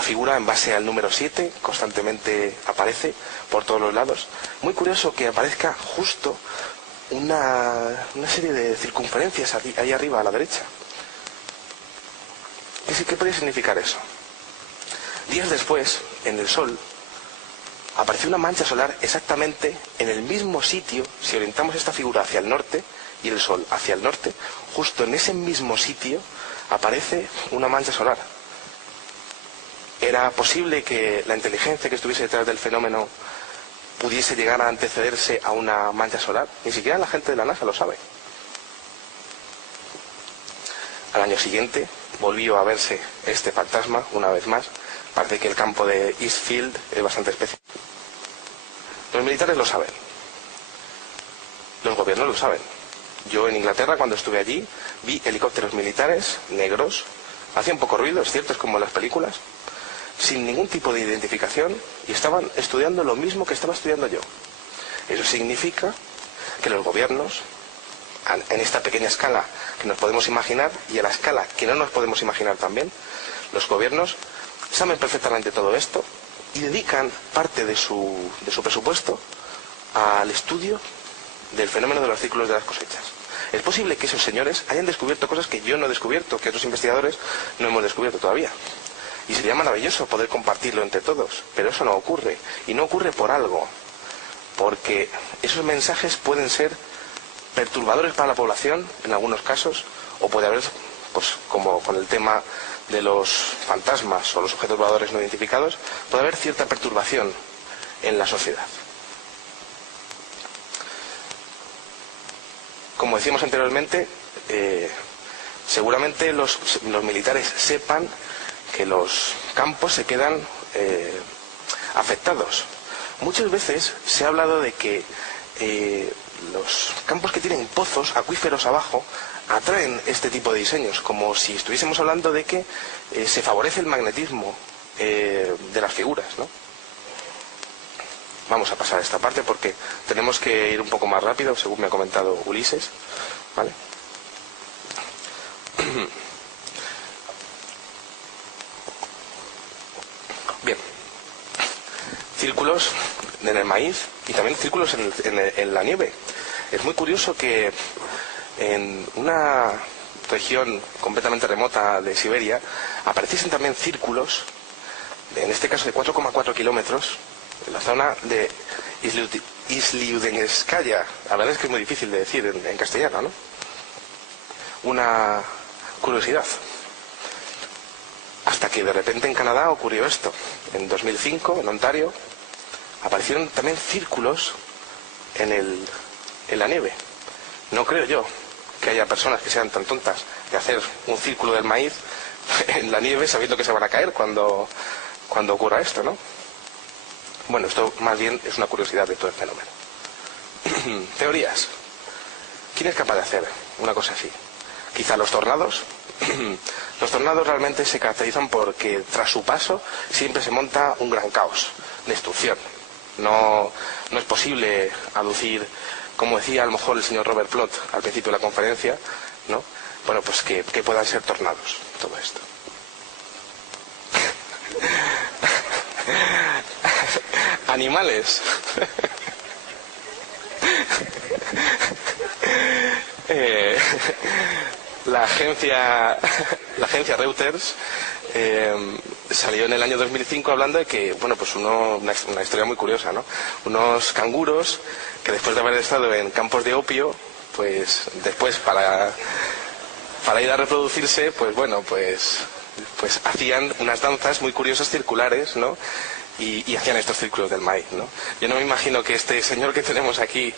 figura en base al número 7 constantemente aparece por todos los lados. Muy curioso que aparezca justo una serie de circunferencias ahí arriba a la derecha. ¿Qué puede significar eso? Días después, en el Sol, apareció una mancha solar exactamente en el mismo sitio. Si orientamos esta figura hacia el norte y el Sol hacia el norte, justo en ese mismo sitio aparece una mancha solar. ¿Era posible que la inteligencia que estuviese detrás del fenómeno pudiese llegar a antecederse a una mancha solar? Ni siquiera la gente de la NASA lo sabe. Al año siguiente volvió a verse este fantasma una vez más. Parece que el campo de Eastfield es bastante especial. Los militares lo saben. Los gobiernos lo saben. Yo en Inglaterra, cuando estuve allí, vi helicópteros militares negros. Hacían poco ruido, es cierto, es como en las películas, sin ningún tipo de identificación, y estaban estudiando lo mismo que estaba estudiando yo. Eso significa que los gobiernos, en esta pequeña escala que nos podemos imaginar, y a la escala que no nos podemos imaginar también, los gobiernos saben perfectamente todo esto y dedican parte de su presupuesto al estudio del fenómeno de los círculos de las cosechas. Es posible que esos señores hayan descubierto cosas que yo no he descubierto, que otros investigadores no hemos descubierto todavía. Y sería maravilloso poder compartirlo entre todos, pero eso no ocurre. Y no ocurre por algo, porque esos mensajes pueden ser perturbadores para la población en algunos casos, o puede haber, pues como con el tema de los fantasmas o los objetos voladores no identificados, puede haber cierta perturbación en la sociedad. como decíamos anteriormente, seguramente los militares sepan que los campos se quedan afectados. Muchas veces se ha hablado de que los campos que tienen pozos acuíferos abajo atraen este tipo de diseños, como si estuviésemos hablando de que se favorece el magnetismo de las figuras, ¿no? Vamos a pasar a esta parte porque tenemos que ir un poco más rápido, según me ha comentado Ulises, ¿vale? Bien, círculos en el maíz y también círculos en la nieve. Es muy curioso que en una región completamente remota de Siberia apareciesen también círculos, en este caso de 4,4 kilómetros, en la zona de Isliudenskaya. La verdad es que es muy difícil de decir en castellano, ¿no? Una curiosidad. Hasta que de repente en Canadá ocurrió esto. En 2005, en Ontario, aparecieron también círculos en la nieve. No creo yo que haya personas que sean tan tontas de hacer un círculo del maíz en la nieve sabiendo que se van a caer cuando ocurra esto, ¿no? Bueno, esto más bien es una curiosidad de todo el fenómeno. Teorías. ¿Quién es capaz de hacer una cosa así? Quizá los tornados. Los tornados realmente se caracterizan porque tras su paso siempre se monta un gran caos, destrucción. No es posible aducir, como decía a lo mejor el señor Robert Plot al principio de la conferencia, ¿no? Bueno, pues que puedan ser tornados, todo esto. Animales. La agencia Reuters salió en el año 2005 hablando de que, bueno, pues una historia muy curiosa, ¿no? Unos canguros que después de haber estado en campos de opio, pues después para ir a reproducirse, pues bueno, pues hacían unas danzas muy curiosas circulares, ¿no? Y hacían estos círculos del maíz, ¿no? Yo no me imagino que este señor que tenemos aquí,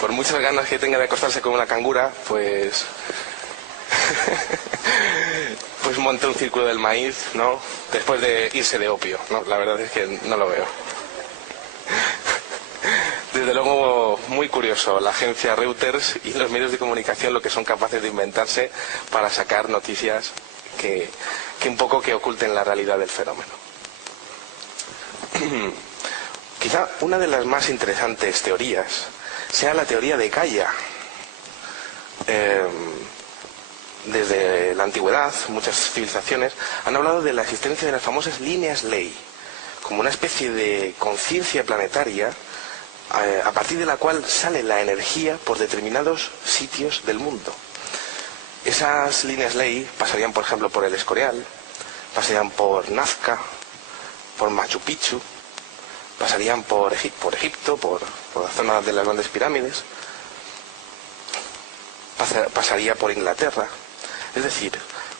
por muchas ganas que tenga de acostarse con una cangura, pues monte un círculo del maíz, ¿no? Después de irse de opio, ¿no? La verdad es que no lo veo. Desde luego, muy curioso la agencia Reuters y los medios de comunicación lo que son capaces de inventarse para sacar noticias que un poco que oculten la realidad del fenómeno. Quizá una de las más interesantes teorías sea la teoría de Gaia. Desde la antigüedad, muchas civilizaciones han hablado de la existencia de las famosas líneas ley, como una especie de conciencia planetaria a partir de la cual sale la energía por determinados sitios del mundo. Esas líneas ley pasarían, por ejemplo, por el Escorial, pasarían por Nazca, por Machu Picchu, pasarían por Egipto, por la zona de las grandes pirámides, pasaría por Inglaterra. Es decir,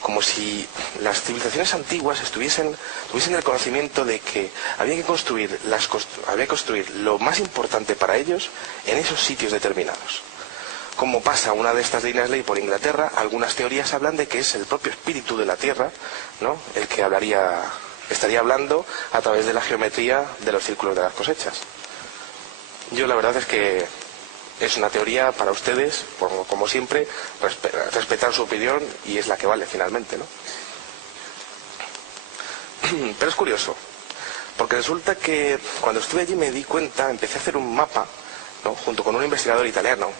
como si las civilizaciones antiguas tuviesen el conocimiento de que había que construir lo más importante para ellos en esos sitios determinados. Como pasa una de estas líneas ley por Inglaterra, algunas teorías hablan de que es el propio espíritu de la Tierra, ¿no?, el que estaría hablando a través de la geometría de los círculos de las cosechas. Yo la verdad es que es una teoría para ustedes, como siempre, respetar su opinión y es la que vale finalmente, ¿no? Pero es curioso, porque resulta que cuando estuve allí me di cuenta, empecé a hacer un mapa, ¿no?, junto con un investigador italiano,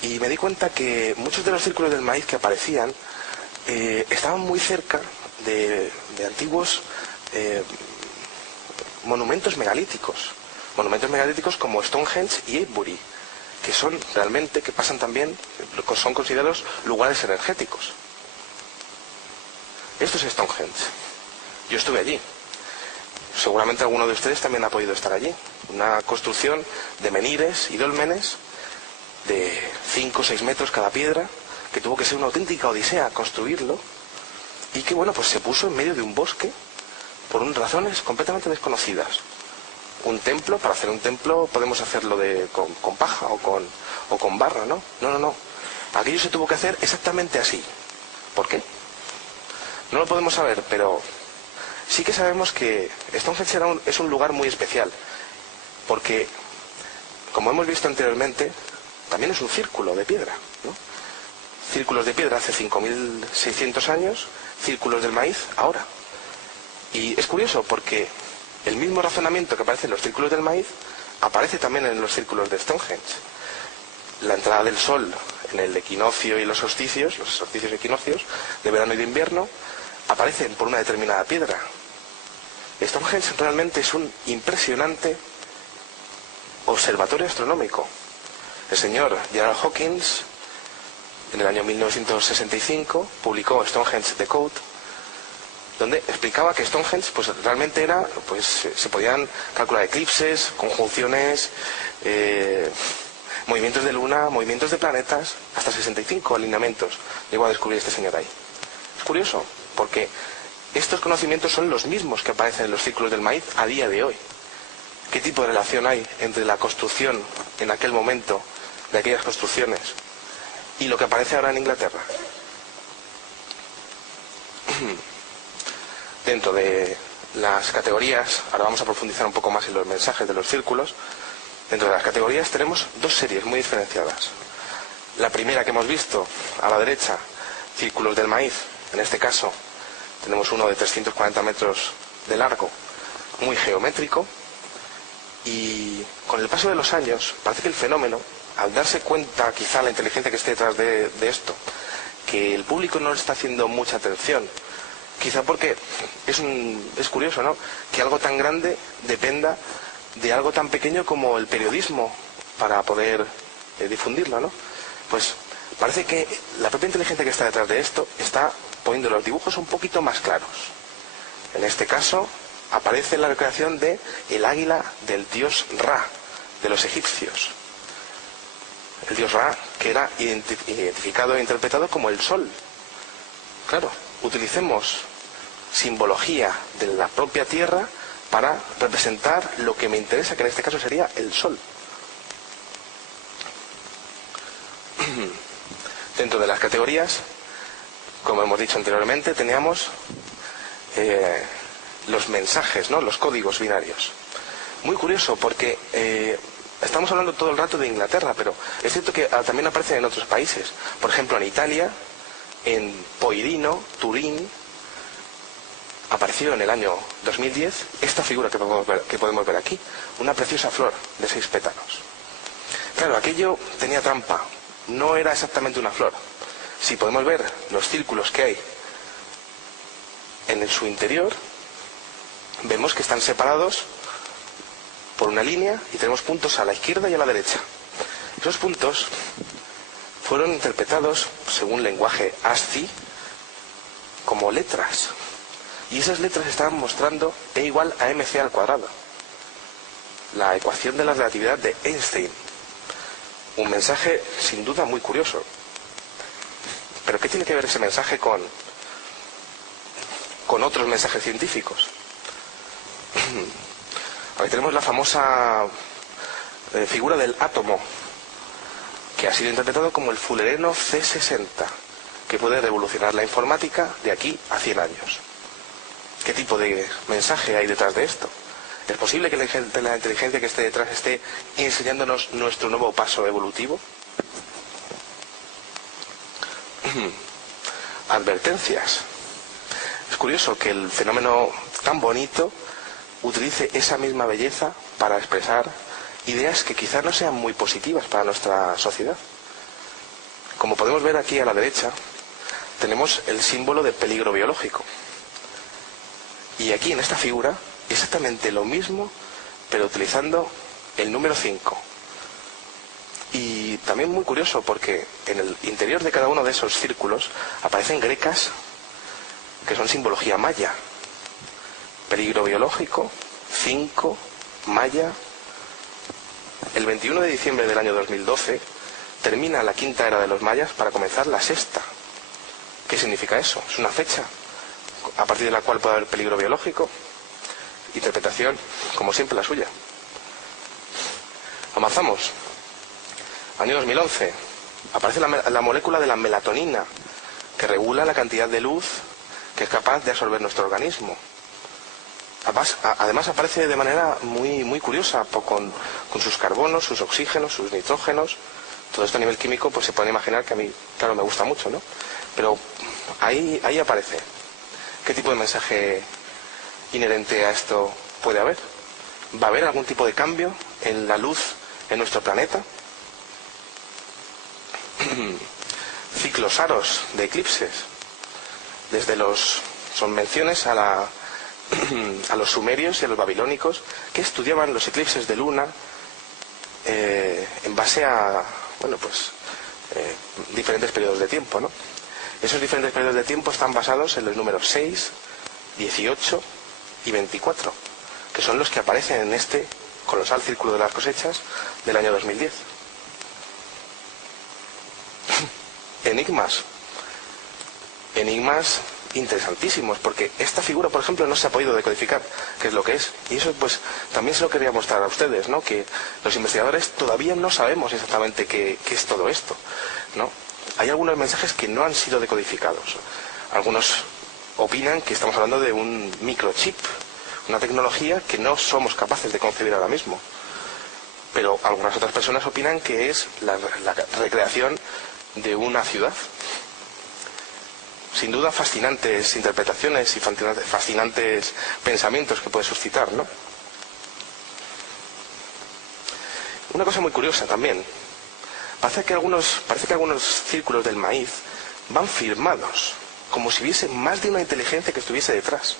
y me di cuenta que muchos de los círculos del maíz que aparecían estaban muy cerca de antiguos monumentos megalíticos como Stonehenge y Avebury, que pasan también, son considerados lugares energéticos. Esto es Stonehenge. Yo estuve allí. Seguramente alguno de ustedes también ha podido estar allí. Una construcción de menhires y dólmenes de 5 o 6 metros cada piedra, que tuvo que ser una auténtica odisea construirlo, y que, bueno, pues se puso en medio de un bosque por razones completamente desconocidas. un templo. Para hacer un templo podemos hacerlo con paja o con barro, ¿no? No. Aquello se tuvo que hacer exactamente así. ¿Por qué? No lo podemos saber, pero sí que sabemos que Stonehenge es un lugar muy especial, porque, como hemos visto anteriormente, también es un círculo de piedra, ¿no? Círculos de piedra hace 5.600 años, círculos del maíz ahora. Y es curioso porque el mismo razonamiento que aparece en los círculos del maíz aparece también en los círculos de Stonehenge. La entrada del sol en el equinoccio y los solsticios y equinoccios de verano y de invierno, aparecen por una determinada piedra. Stonehenge realmente es un impresionante observatorio astronómico. El señor Gerald Hawkins, en el año 1965, publicó Stonehenge Decode, donde explicaba que Stonehenge pues realmente era, pues se podían calcular eclipses, conjunciones, movimientos de luna, movimientos de planetas, hasta 65 alineamientos llegó a descubrir este señor ahí. Es curioso, porque estos conocimientos son los mismos que aparecen en los círculos del maíz a día de hoy. ¿Qué tipo de relación hay entre la construcción en aquel momento de aquellas construcciones y lo que aparece ahora en Inglaterra? Dentro de las categorías, ahora vamos a profundizar un poco más en los mensajes de los círculos. Dentro de las categorías tenemos dos series muy diferenciadas. La primera que hemos visto a la derecha, círculos del maíz. En este caso tenemos uno de 340 metros de largo, muy geométrico, y con el paso de los años parece que el fenómeno, al darse cuenta quizá la inteligencia que esté detrás de esto, que el público no le está haciendo mucha atención, quizá porque es curioso, ¿no?, que algo tan grande dependa de algo tan pequeño como el periodismo para poder difundirlo, ¿no? Pues parece que la propia inteligencia que está detrás de esto está poniendo los dibujos un poquito más claros. En este caso aparece la recreación de el águila del dios Ra, de los egipcios. El dios Ra, que era identificado e interpretado como el sol. Claro, utilicemos simbología de la propia tierra para representar lo que me interesa, que en este caso sería el sol. Dentro de las categorías, como hemos dicho anteriormente, teníamos los mensajes, ¿no?, los códigos binarios. Muy curioso porque estamos hablando todo el rato de Inglaterra, pero es cierto que también aparecen en otros países. Por ejemplo, en Italia, en Poirino, Turín, apareció en el año 2010 esta figura que podemos ver aquí, una preciosa flor de 6 pétalos. Claro, aquello tenía trampa, no era exactamente una flor. Si podemos ver los círculos que hay en su interior, vemos que están separados por una línea y tenemos puntos a la izquierda y a la derecha. Esos puntos fueron interpretados, según lenguaje ASCII, como letras. Y esas letras estaban mostrando E igual a mc al cuadrado, la ecuación de la relatividad de Einstein. Un mensaje sin duda muy curioso. Pero ¿qué tiene que ver ese mensaje con otros mensajes científicos? Aquí tenemos la famosa figura del átomo, que ha sido interpretado como el fullereno C60, que puede revolucionar la informática de aquí a 100 años. ¿Qué tipo de mensaje hay detrás de esto? ¿Es posible que la inteligencia que esté detrás esté enseñándonos nuestro nuevo paso evolutivo? Advertencias. Es curioso que el fenómeno tan bonito utilice esa misma belleza para expresar ideas que quizás no sean muy positivas para nuestra sociedad. Como podemos ver aquí a la derecha, tenemos el símbolo de peligro biológico. Y aquí en esta figura, exactamente lo mismo, pero utilizando el número 5. Y también muy curioso porque en el interior de cada uno de esos círculos aparecen grecas que son simbología maya. Peligro biológico, 5, maya. El 21 de diciembre del año 2012 termina la quinta era de los mayas para comenzar la sexta. ¿Qué significa eso? Es una fecha a partir de la cual puede haber peligro biológico. Interpretación, como siempre, la suya. Avanzamos. Año 2011. Aparece la molécula de la melatonina, que regula la cantidad de luz que es capaz de absorber nuestro organismo. Además aparece de manera muy curiosa, con sus carbonos, sus oxígenos, sus nitrógenos. Todo esto a nivel químico, pues se pueden imaginar que a mí, claro, me gusta mucho, ¿no? Pero ahí aparece. ¿Qué tipo de mensaje inherente a esto puede haber? ¿Va a haber algún tipo de cambio en la luz en nuestro planeta? Ciclos aros de eclipses. Son menciones a los sumerios y a los babilónicos, que estudiaban los eclipses de luna en base a, diferentes periodos de tiempo, ¿no? Esos diferentes periodos de tiempo están basados en los números 6, 18 y 24, que son los que aparecen en este colosal círculo de las cosechas del año 2010. Enigmas interesantísimos, porque esta figura, por ejemplo, no se ha podido decodificar qué es lo que es, y eso pues también se lo quería mostrar a ustedes, ¿no? Que los investigadores todavía no sabemos exactamente qué es todo esto, ¿no? Hay algunos mensajes que no han sido decodificados. Algunos opinan que estamos hablando de un microchip, una tecnología que no somos capaces de concebir ahora mismo, pero algunas otras personas opinan que es la recreación de una ciudad. Sin duda fascinantes interpretaciones y fascinantes pensamientos que puede suscitar, ¿no? Una cosa muy curiosa también. Parece que algunos círculos del maíz van firmados, como si hubiese más de una inteligencia que estuviese detrás.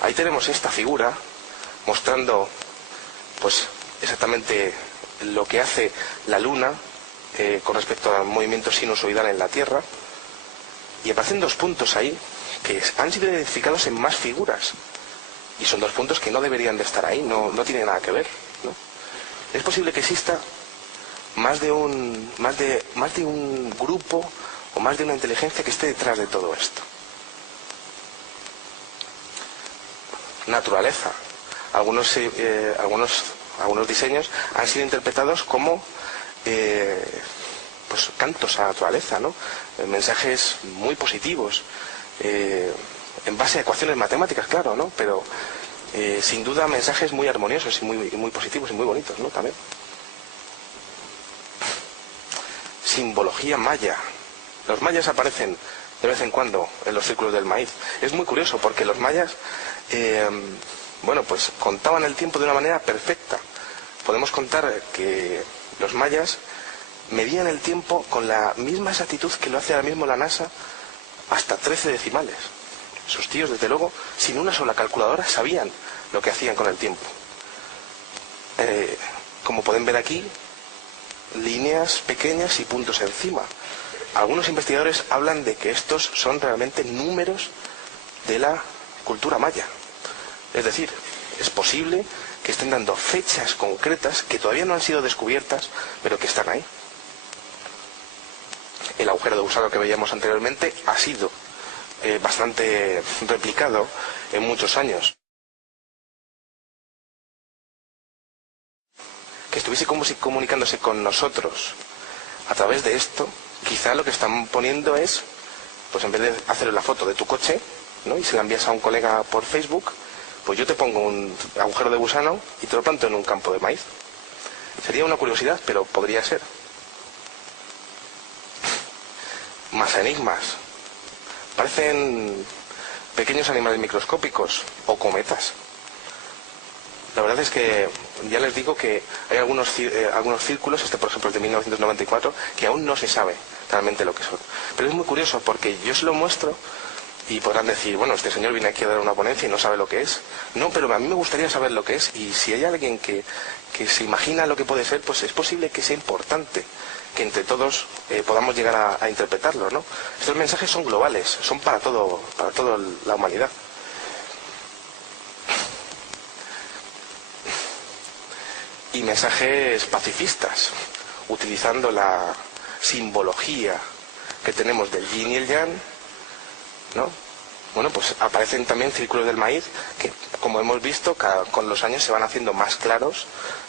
Ahí tenemos esta figura mostrando pues exactamente lo que hace la Luna con respecto al movimiento sinusoidal en la Tierra, y aparecen dos puntos ahí que han sido identificados en más figuras, y son dos puntos que no deberían de estar ahí, no tienen nada que ver, ¿no? Es posible que exista más de un grupo o más de una inteligencia que esté detrás de todo esto. Naturaleza. Algunos diseños han sido interpretados como cantos a la naturaleza, ¿no? Mensajes muy positivos, en base a ecuaciones matemáticas, claro, ¿no? Pero sin duda mensajes muy armoniosos y muy positivos y muy bonitos, ¿no? También. Simbología maya. Los mayas aparecen de vez en cuando en los círculos del maíz. Es muy curioso porque los mayas contaban el tiempo de una manera perfecta. Podemos contar que los mayas medían el tiempo con la misma exactitud que lo hace ahora mismo la NASA, hasta 13 decimales. Sus tíos, desde luego, sin una sola calculadora, sabían lo que hacían con el tiempo. Como pueden ver aquí, líneas pequeñas y puntos encima. Algunos investigadores hablan de que estos son realmente números de la cultura maya. Es decir, es posible que estén dando fechas concretas que todavía no han sido descubiertas, pero que están ahí. El agujero de gusano que veíamos anteriormente ha sido bastante replicado en muchos años. Que estuviese comunicándose con nosotros a través de esto, quizá lo que están poniendo es, pues en vez de hacer la foto de tu coche, ¿no? Y se la envías a un colega por Facebook, pues yo te pongo un agujero de gusano y te lo planto en un campo de maíz. Sería una curiosidad, pero podría ser. Más enigmas. Parecen pequeños animales microscópicos o cometas. La verdad es que ya les digo que hay algunos círculos, por ejemplo el de 1994, que aún no se sabe realmente lo que son. Pero es muy curioso porque yo se lo muestro y podrán decir, bueno, este señor viene aquí a dar una ponencia y no sabe lo que es. No, pero a mí me gustaría saber lo que es, y si hay alguien que se imagina lo que puede ser, pues es posible que sea importante que entre todos podamos llegar a interpretarlo, ¿no? Estos mensajes son globales, son para toda la humanidad. Y mensajes pacifistas, utilizando la simbología que tenemos del yin y el yang, ¿no? Bueno, pues aparecen también círculos del maíz que, como hemos visto, con los años se van haciendo más claros,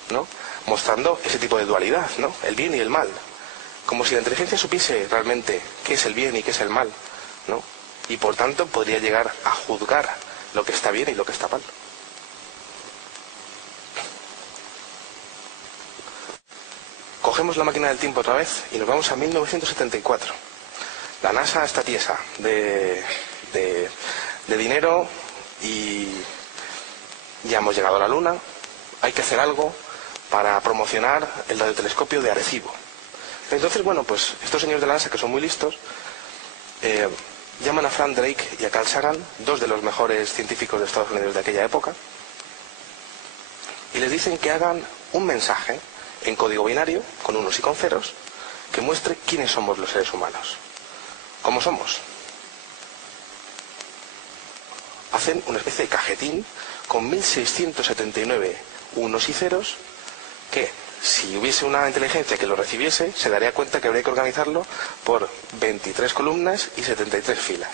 ¿no? mostrando ese tipo de dualidad, ¿no? El bien y el mal. Como si la inteligencia supiese realmente qué es el bien y qué es el mal, ¿no? Y por tanto podría llegar a juzgar lo que está bien y lo que está mal. Cogemos la máquina del tiempo otra vez y nos vamos a 1974. La NASA está tiesa de dinero y ya hemos llegado a la Luna. Hay que hacer algo para promocionar el radiotelescopio de Arecibo. Entonces, bueno, pues estos señores de la NASA, que son muy listos, llaman a Frank Drake y a Carl Sagan, dos de los mejores científicos de Estados Unidos de aquella época, y les dicen que hagan un mensaje en código binario, con unos y con ceros, que muestre quiénes somos los seres humanos. ¿Cómo somos? Hacen una especie de cajetín con 1679 unos y ceros que, si hubiese una inteligencia que lo recibiese, se daría cuenta que habría que organizarlo por 23 columnas y 73 filas.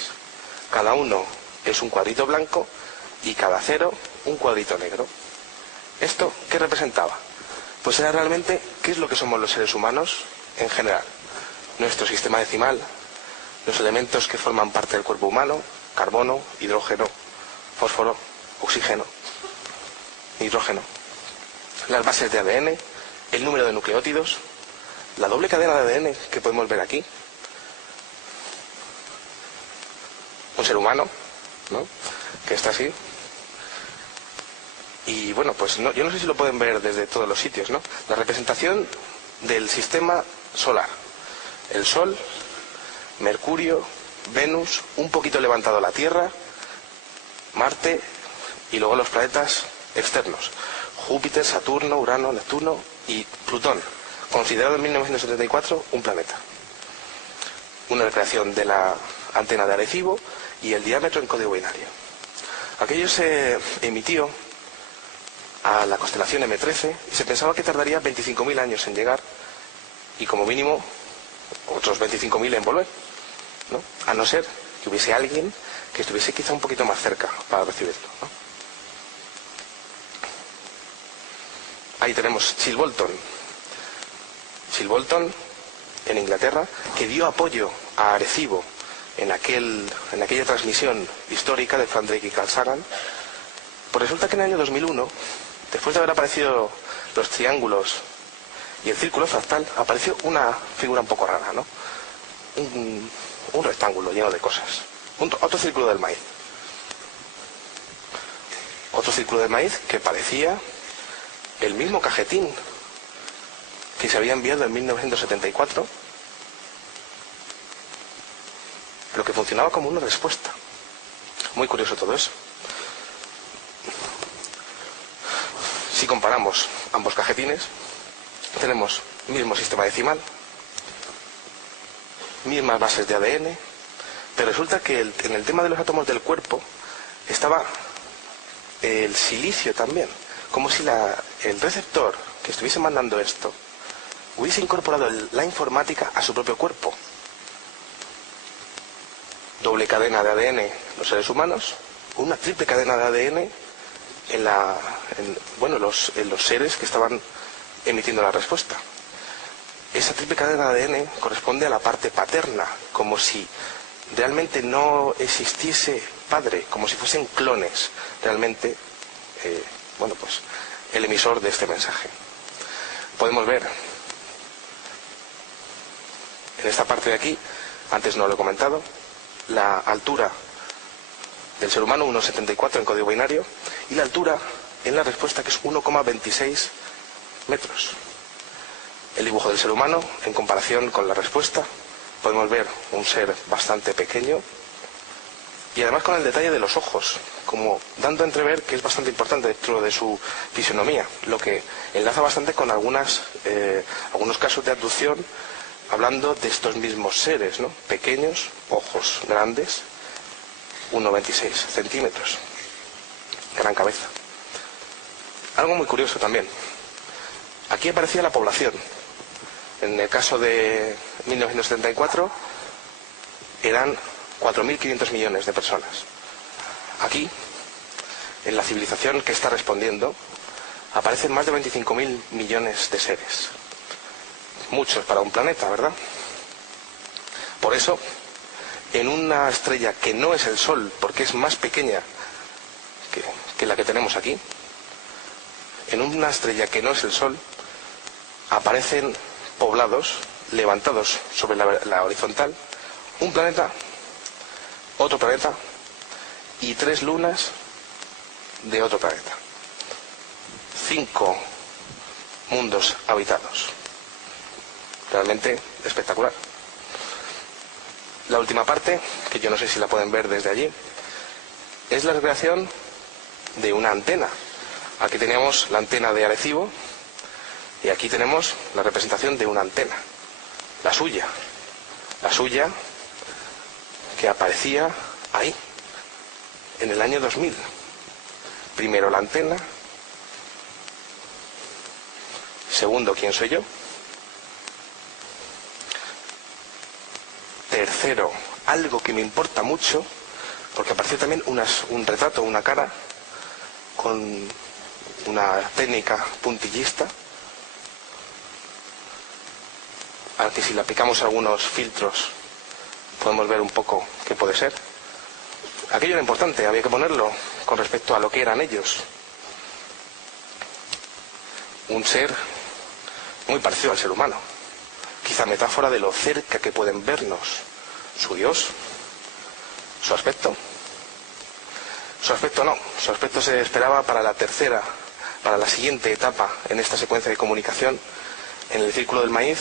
Cada uno es un cuadrito blanco y cada cero un cuadrito negro. ¿Esto qué representaba? Pues era realmente qué es lo que somos los seres humanos en general. Nuestro sistema decimal, los elementos que forman parte del cuerpo humano, carbono, hidrógeno, fósforo, oxígeno, nitrógeno, las bases de ADN, el número de nucleótidos, la doble cadena de ADN que podemos ver aquí, un ser humano, ¿no?, que está así. Y bueno, pues no, yo no sé si lo pueden ver desde todos los sitios, ¿no? La representación del sistema solar. El Sol, Mercurio, Venus, un poquito levantado la Tierra, Marte y luego los planetas externos. Júpiter, Saturno, Urano, Neptuno y Plutón, considerado en 1974 un planeta. Una recreación de la antena de Arecibo y el diámetro en código binario. Aquello se emitió a la constelación M13 y se pensaba que tardaría 25.000 años en llegar y como mínimo otros 25.000 en volver, ¿no? A no ser que hubiese alguien que estuviese quizá un poquito más cerca para recibirlo, ¿no? Ahí tenemos Chilbolton. Chilbolton, en Inglaterra, que dio apoyo a Arecibo en aquella transmisión histórica de Frank Drake y Carl Sagan. Pues resulta que en el año 2001, después de haber aparecido los triángulos y el círculo fractal, apareció una figura un poco rara, ¿no? Un rectángulo lleno de cosas. Otro círculo del maíz. Otro círculo del maíz que parecía el mismo cajetín que se había enviado en 1974, pero que funcionaba como una respuesta. Muy curioso todo eso. Si comparamos ambos cajetines, tenemos mismo sistema decimal, mismas bases de ADN, pero resulta que en el tema de los átomos del cuerpo estaba el silicio también, como si el receptor que estuviese mandando esto hubiese incorporado la informática a su propio cuerpo. Doble cadena de ADN los seres humanos, una triple cadena de ADN en los seres que estaban emitiendo la respuesta. Esa triple cadena de ADN corresponde a la parte paterna, como si realmente no existiese padre, como si fuesen clones realmente, el emisor de este mensaje. Podemos ver en esta parte de aquí, antes no lo he comentado, la altura del ser humano, 1,74 en código binario, y la altura en la respuesta, que es 1,26 metros. El dibujo del ser humano, en comparación con la respuesta, podemos ver un ser bastante pequeño, y además con el detalle de los ojos, como dando a entrever que es bastante importante dentro de su fisonomía, lo que enlaza bastante con algunos casos de abducción, hablando de estos mismos seres, ¿no? Pequeños, ojos grandes, 1,26 centímetros, gran cabeza. Algo muy curioso también. Aquí aparecía la población. En el caso de 1974 eran 4.500 millones de personas. Aquí, en la civilización que está respondiendo, aparecen más de 25.000 millones de seres. Muchos para un planeta, ¿verdad? Por eso, en una estrella que no es el Sol, porque es más pequeña que la que tenemos aquí, en una estrella que no es el Sol, aparecen poblados, levantados sobre la horizontal, un planeta, otro planeta y 3 lunas de otro planeta. 5 mundos habitados. Realmente espectacular. La última parte, que yo no sé si la pueden ver desde allí, es la recreación de una antena. Aquí teníamos la antena de Arecibo y aquí tenemos la representación de una antena, la suya que aparecía ahí, en el año 2000. Primero la antena, segundo, ¿quién soy yo? Tercero, algo que me importa mucho, porque apareció también un retrato, una cara, con una técnica puntillista, al que si le aplicamos algunos filtros podemos ver un poco qué puede ser. Aquello era importante, había que ponerlo con respecto a lo que eran ellos. Un ser muy parecido al ser humano, quizá metáfora de lo cerca que pueden vernos su Dios, su aspecto. Su aspecto no, su aspecto se esperaba para la siguiente etapa en esta secuencia de comunicación, en el círculo del maíz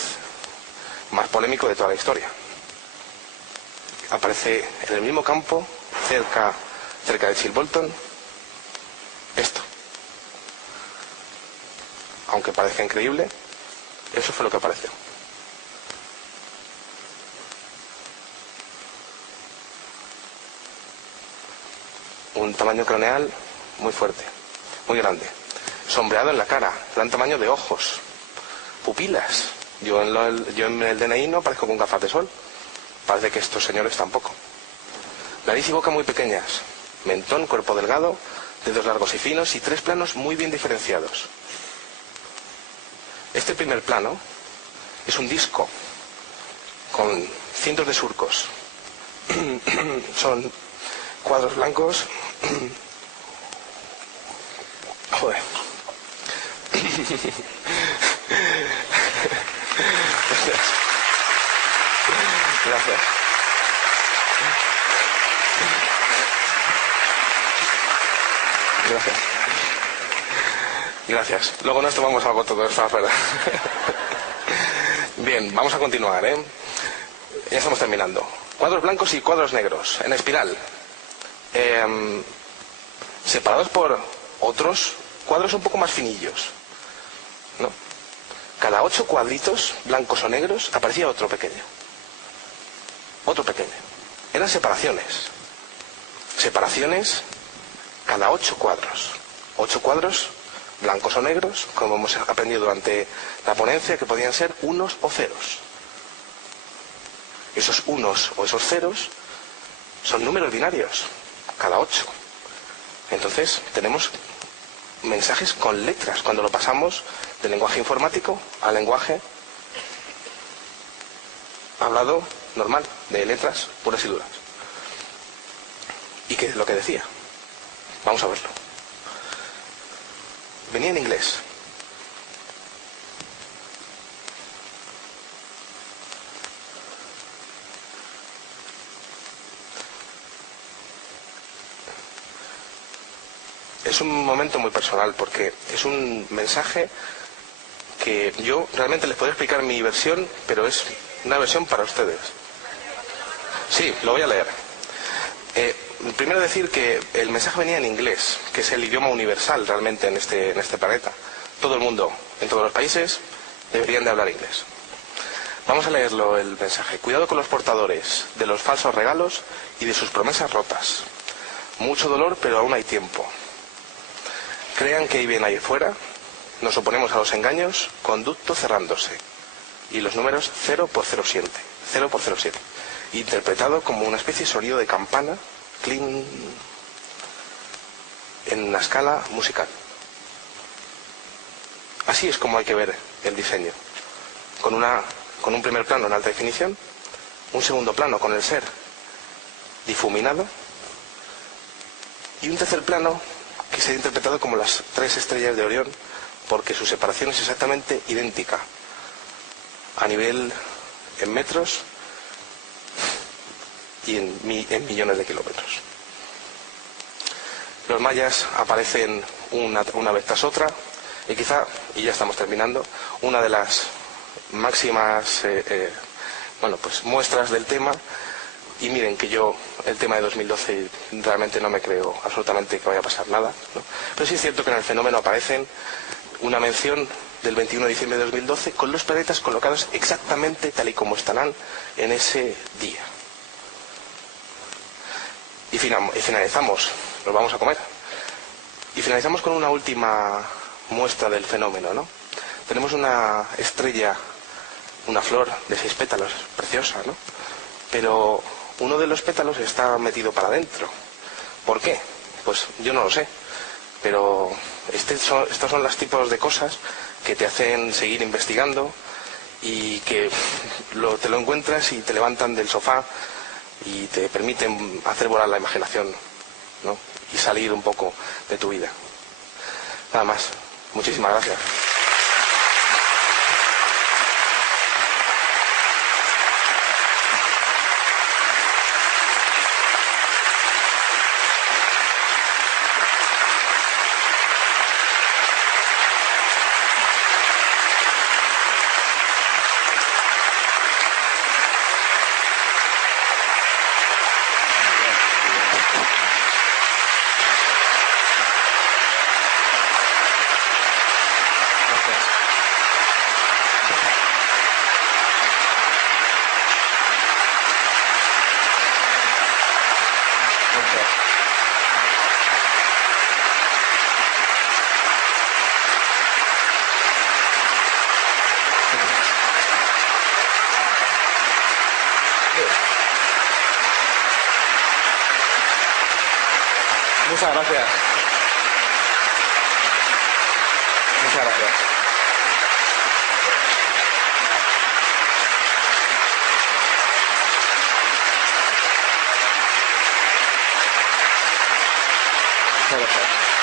más polémico de toda la historia. Aparece en el mismo campo, cerca de Chilbolton, esto. Aunque parezca increíble, eso fue lo que apareció. Un tamaño craneal muy fuerte, muy grande. Sombreado en la cara, gran tamaño de ojos, pupilas. Yo en el DNI no aparezco con gafas de sol. Parece que estos señores tampoco. Nariz y boca muy pequeñas. Mentón, cuerpo delgado, dedos largos y finos y 3 planos muy bien diferenciados. Este primer plano es un disco con cientos de surcos. Son cuadros blancos. Joder. Gracias. Gracias. Luego nos tomamos algo todos, ¿verdad? Bien, vamos a continuar, ¿eh? Ya estamos terminando. Cuadros blancos y cuadros negros, en espiral. Separados por otros cuadros un poco más finillos, ¿no? Cada 8 cuadritos, blancos o negros, aparecía otro pequeño. Otro pequeño. Eran separaciones. Separaciones cada 8 cuadros. 8 cuadros, blancos o negros, como hemos aprendido durante la ponencia, que podían ser unos o ceros. Esos unos o esos ceros son números binarios, cada 8. Entonces tenemos mensajes con letras cuando lo pasamos del lenguaje informático al lenguaje hablado normal, de letras puras y duras. ¿Y qué es lo que decía? Vamos a verlo. Venía en inglés. Es un momento muy personal porque es un mensaje que yo realmente les puedo explicar mi versión, pero es una versión para ustedes. Sí, lo voy a leer. Primero decir que el mensaje venía en inglés, que es el idioma universal realmente en este planeta. Todo el mundo, en todos los países, deberían de hablar inglés. Vamos a leerlo el mensaje. Cuidado con los portadores de los falsos regalos y de sus promesas rotas. Mucho dolor, pero aún hay tiempo. Crean que hay bien ahí fuera. Nos oponemos a los engaños, conducto cerrándose. Y los números 0 por 07. 0 por 07. Interpretado como una especie de sonido de campana, clean, en una escala musical. Así es como hay que ver el diseño, con un primer plano en alta definición, un segundo plano con el ser difuminado y un tercer plano que se ha interpretado como las 3 estrellas de Orión, porque su separación es exactamente idéntica a nivel en metros y en millones de kilómetros. Los mayas aparecen una vez tras otra y quizá, y ya estamos terminando, una de las máximas muestras del tema. Y miren que yo el tema de 2012 realmente no me creo absolutamente que vaya a pasar nada, ¿no? Pero sí es cierto que en el fenómeno aparecen una mención del 21 de diciembre de 2012 con los planetas colocados exactamente tal y como estarán en ese día. Y finalizamos, nos vamos a comer, y finalizamos con una última muestra del fenómeno, ¿no? Tenemos una estrella, una flor de 6 pétalos, preciosa, ¿no? Pero uno de los pétalos está metido para adentro. ¿Por qué? Pues yo no lo sé. Pero estos son los tipos de cosas que te hacen seguir investigando y que te lo encuentras y te levantan del sofá y te permiten hacer volar la imaginación, ¿no? Y salir un poco de tu vida. Nada más. Muchísimas gracias. Muchas gracias. Muchas gracias. Muchas gracias.